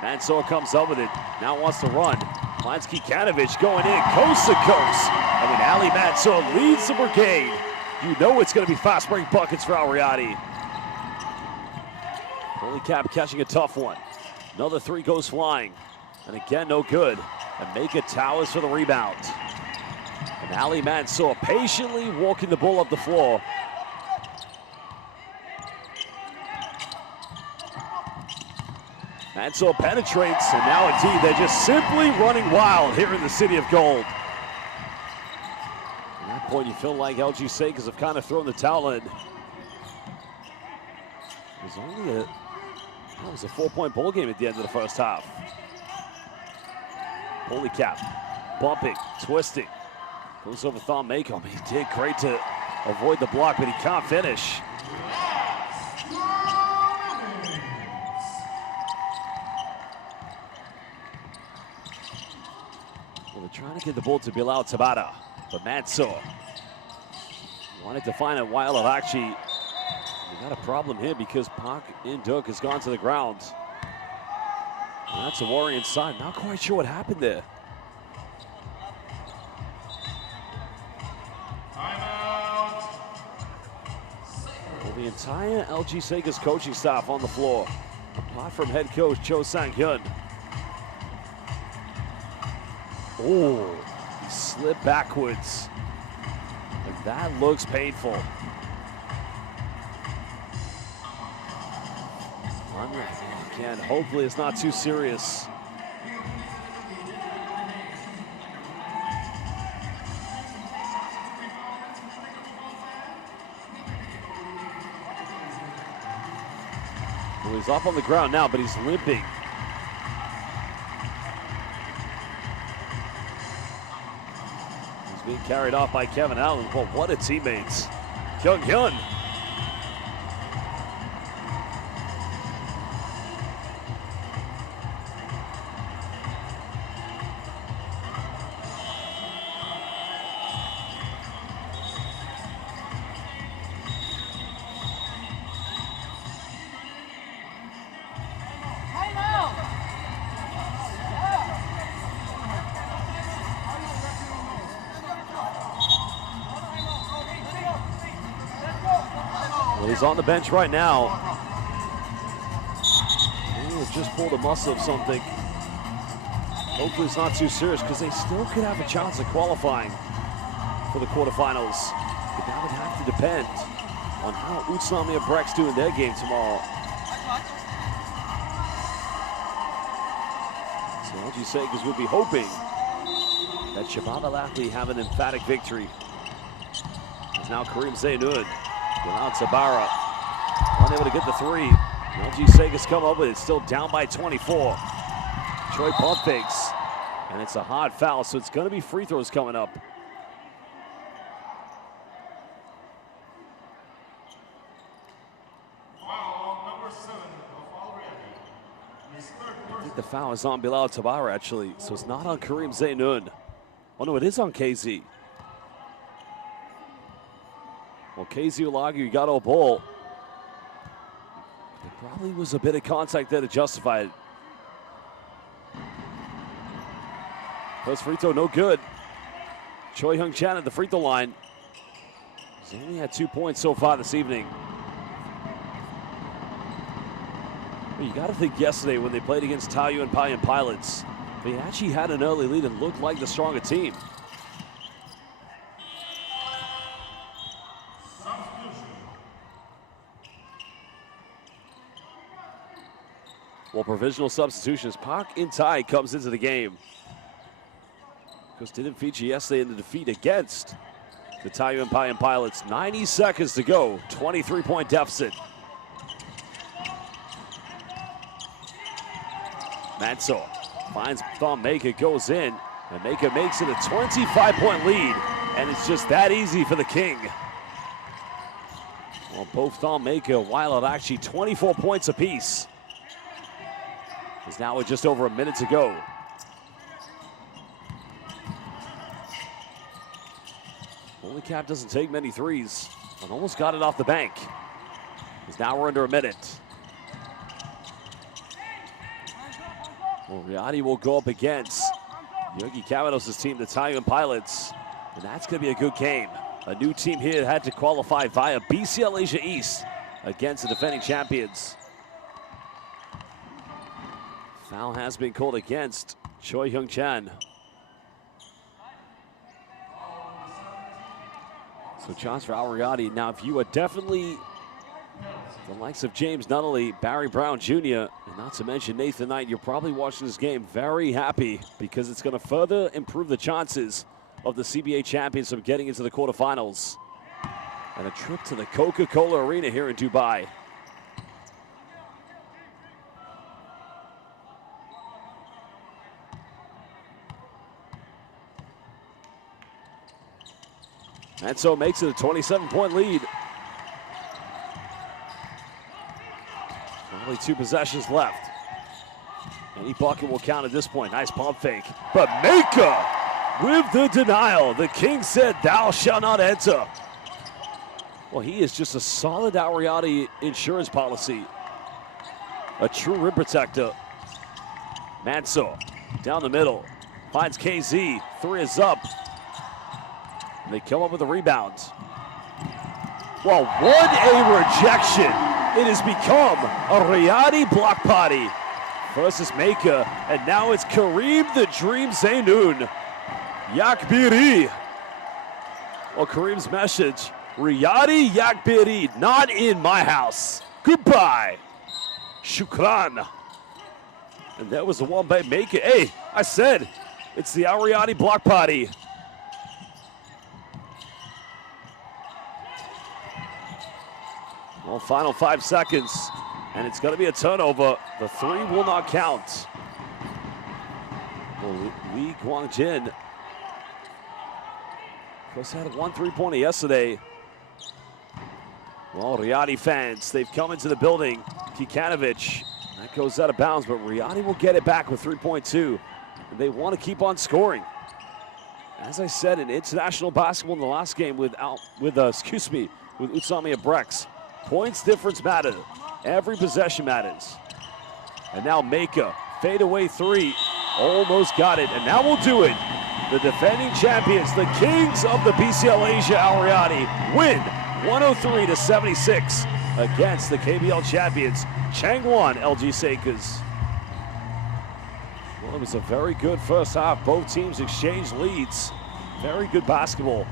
Mansour comes up with it. Now wants to run. Finds Kikanovic going in. Coast to coast. I mean, Ali Mansour leads the brigade. You know it's going to be fast break buckets for Riyadi. Cap catching a tough one. Another three goes flying. And again, no good. And Maka towers for the rebound. And Ali Mansour patiently walking the ball up the floor. Mansour penetrates, and now indeed they're just simply running wild here in the City of Gold. At that point, you feel like LG Sakers have kind of thrown the towel in. It was only a 4-point ball game at the end of the first half. Cap, bumping, twisting, goes over Thom Mako. He did great to avoid the block, but he can't finish. Well, they're trying to get the ball to Bilal Tabata, but Mansour wanted to find a while of actually. We got a problem here because Park Induk has gone to the ground. And that's a worry inside. Not quite sure what happened there. Well, the entire LG Sakers coaching staff on the floor, apart from head coach Cho Sang-hyun. Oh, he slipped backwards. And that looks painful. Again, hopefully it's not too serious. Well, he's up on the ground now, but he's limping. He's being carried off by Kevin Allen. Well, what a teammates. Kyung-hyun. Well, he's on the bench right now. He has just pulled a muscle of something. Hopefully it's not too serious because they still could have a chance of qualifying for the quarterfinals. But that would have to depend on how Utsunomiya Brex do in their game tomorrow. So LG Sakers would be hoping that Shabab Al-Ahli have an emphatic victory. It's now Karim Zainoun. Bilal Tabara unable to get the three. LG Sakers come up with it, still down by 24. Troy pump fakes, and it's a hard foul, so it's going to be free throws coming up. I think the foul is on Bilal Tabara, actually, so it's not on Karim Zainoun. Oh no, it is on KZ. Well, KZ will argue he got a ball. There probably was a bit of contact there to justify it. First free throw, no good. Choi Hyung Chan at the free throw line. He's only had 2 points so far this evening. Well, you got to think yesterday when they played against Taoyuan Pilots, they actually had an early lead and looked like the stronger team. Well, provisional substitutions. Park In-tai comes into the game. Because didn't feature yesterday in the defeat against the Taoyuan Pilots. 90 seconds to go, 23-point deficit. Manso finds Thom Maker, goes in, and Maker makes it a 25-point lead, and it's just that easy for the King. Well, both Thom Maker, while at actually 24 points apiece. Is now with just over a minute to go. Holy Cap doesn't take many threes and almost got it off the bank. As now we're under a minute. Well, Riyadi will go up against Yogi Kavados' team, the Taoyuan Pilots, and that's going to be a good game. A new team here had to qualify via BCL Asia East against the defending champions. Foul has been called against Choi Hyung Chan. So chance for Al Riyadi. Now, if you are definitely the likes of James Nunnally, Barry Brown Jr., and not to mention Nathan Knight, you're probably watching this game very happy because it's going to further improve the chances of the CBA champions from getting into the quarterfinals. And a trip to the Coca-Cola Arena here in Dubai. And so makes it a 27-point lead. Only 2 possessions left. Any bucket will count at this point. Nice pump fake. But Maker with the denial. The King said, "Thou shalt not enter." Well, he is just a solid Al Riyadi insurance policy. A true rim protector. Manso down the middle. Finds KZ. 3 is up. They come up with a rebound. Well, what a rejection. It has become a Riyadi block party versus Maker. And now it's Kareem the Dream Zainoun. Yakbiri. Well, Kareem's message, Riyadi Yakbiri, not in my house. Goodbye. Shukran. And that was the one by Maker. Hey, I said, it's the Al Riyadi block party. Well, final 5 seconds, and it's going to be a turnover. The 3 will not count. Well, Lee Guangjin, of course, had 1 3-pointer yesterday. Well, Riyadi fans, they've come into the building. Kikanovic, that goes out of bounds, but Riyadi will get it back with 3.2. And they want to keep on scoring. As I said, in international basketball in the last game with Utsami Brex, points difference matter. Every possession matters. And now Maker, fadeaway 3, almost got it, and now we'll do it. The defending champions, the kings of the BCL Asia, Al Riyadi, win 103-76 against the KBL champions, Changwon LG Sakers. Well, it was a very good first half. Both teams exchanged leads. Very good basketball.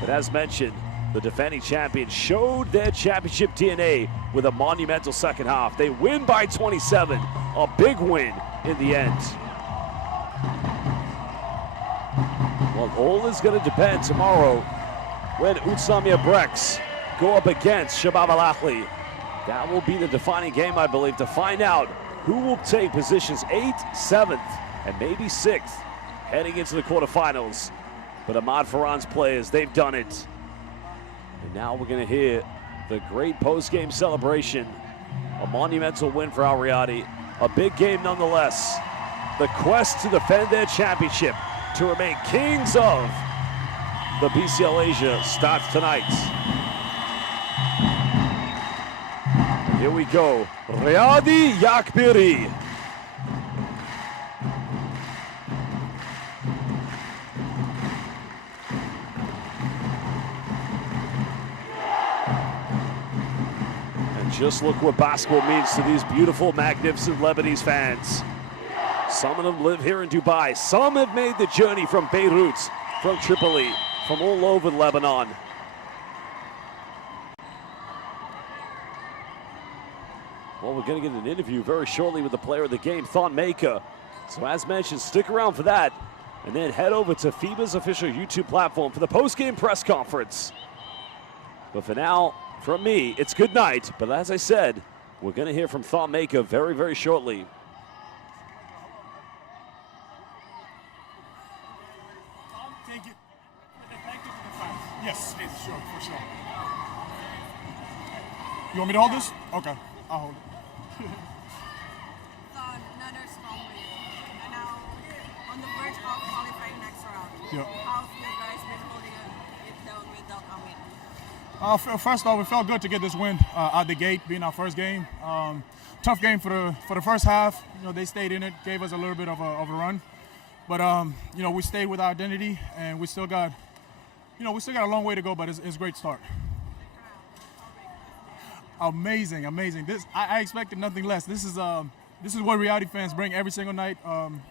But as mentioned, the defending champions showed their championship DNA with a monumental second half. They win by 27, a big win in the end. Well, all is going to depend tomorrow when Utsami Brex go up against Shabab Al-Ahli. That will be the defining game, I believe, to find out who will take positions 8th, 7th, and maybe 6th heading into the quarterfinals. But Ahmad Farhan's players, they've done it. And now we're going to hear the great post-game celebration. A monumental win for Al Riyadi. A big game nonetheless. The quest to defend their championship, to remain kings of the BCL Asia, starts tonight. Here we go. Riyadi Yakbiri. just look what basketball means to these beautiful, magnificent Lebanese fans. Some of them live here in Dubai. Some have made the journey from Beirut, from Tripoli, from all over Lebanon. Well, we're going to get an interview very shortly with the player of the game, Thon Maker. So as mentioned, stick around for that, and then head over to FIBA's official YouTube platform for the post-game press conference. But for now, from me, it's good night. But as I said, we're going to hear from Thon Maker very, very shortly. Thank you. Thank you for the fans. Yes, sure, for sure. You want me to hold this? Okay, I'll hold it. Another strong win. And now on the verge of qualifying next round. Yep. How have you guys been holding it down without a win? First off, it felt good to get this win out the gate, being our first game. Tough game for the first half. You know, they stayed in it, gave us a little bit of a run, but you know, we stayed with our identity, and we still got a long way to go. But it's a great start. Amazing. This I expected nothing less. This is what Riyadi fans bring every single night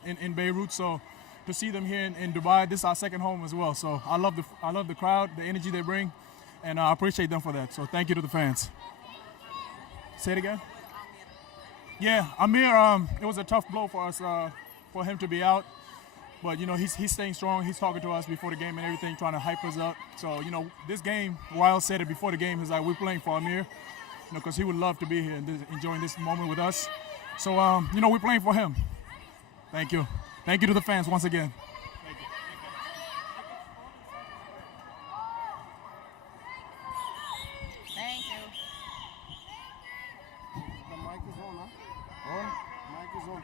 in Beirut. So to see them here in Dubai, this is our second home as well. So I love the crowd, the energy they bring, and I appreciate them for that. So thank you to the fans. Say it again. Yeah, Amir. It was a tough blow for us for him to be out, but you know he's staying strong. He's talking to us before the game and everything, trying to hype us up. So you know this game, Wild said it before the game, is like we're playing for Amir. You know, because he would love to be here and enjoying this moment with us. So, you know, we're playing for him. Thank you. Thank you to the fans once again. Thank you. Thank you. The mic is on, huh? On? Mic is on.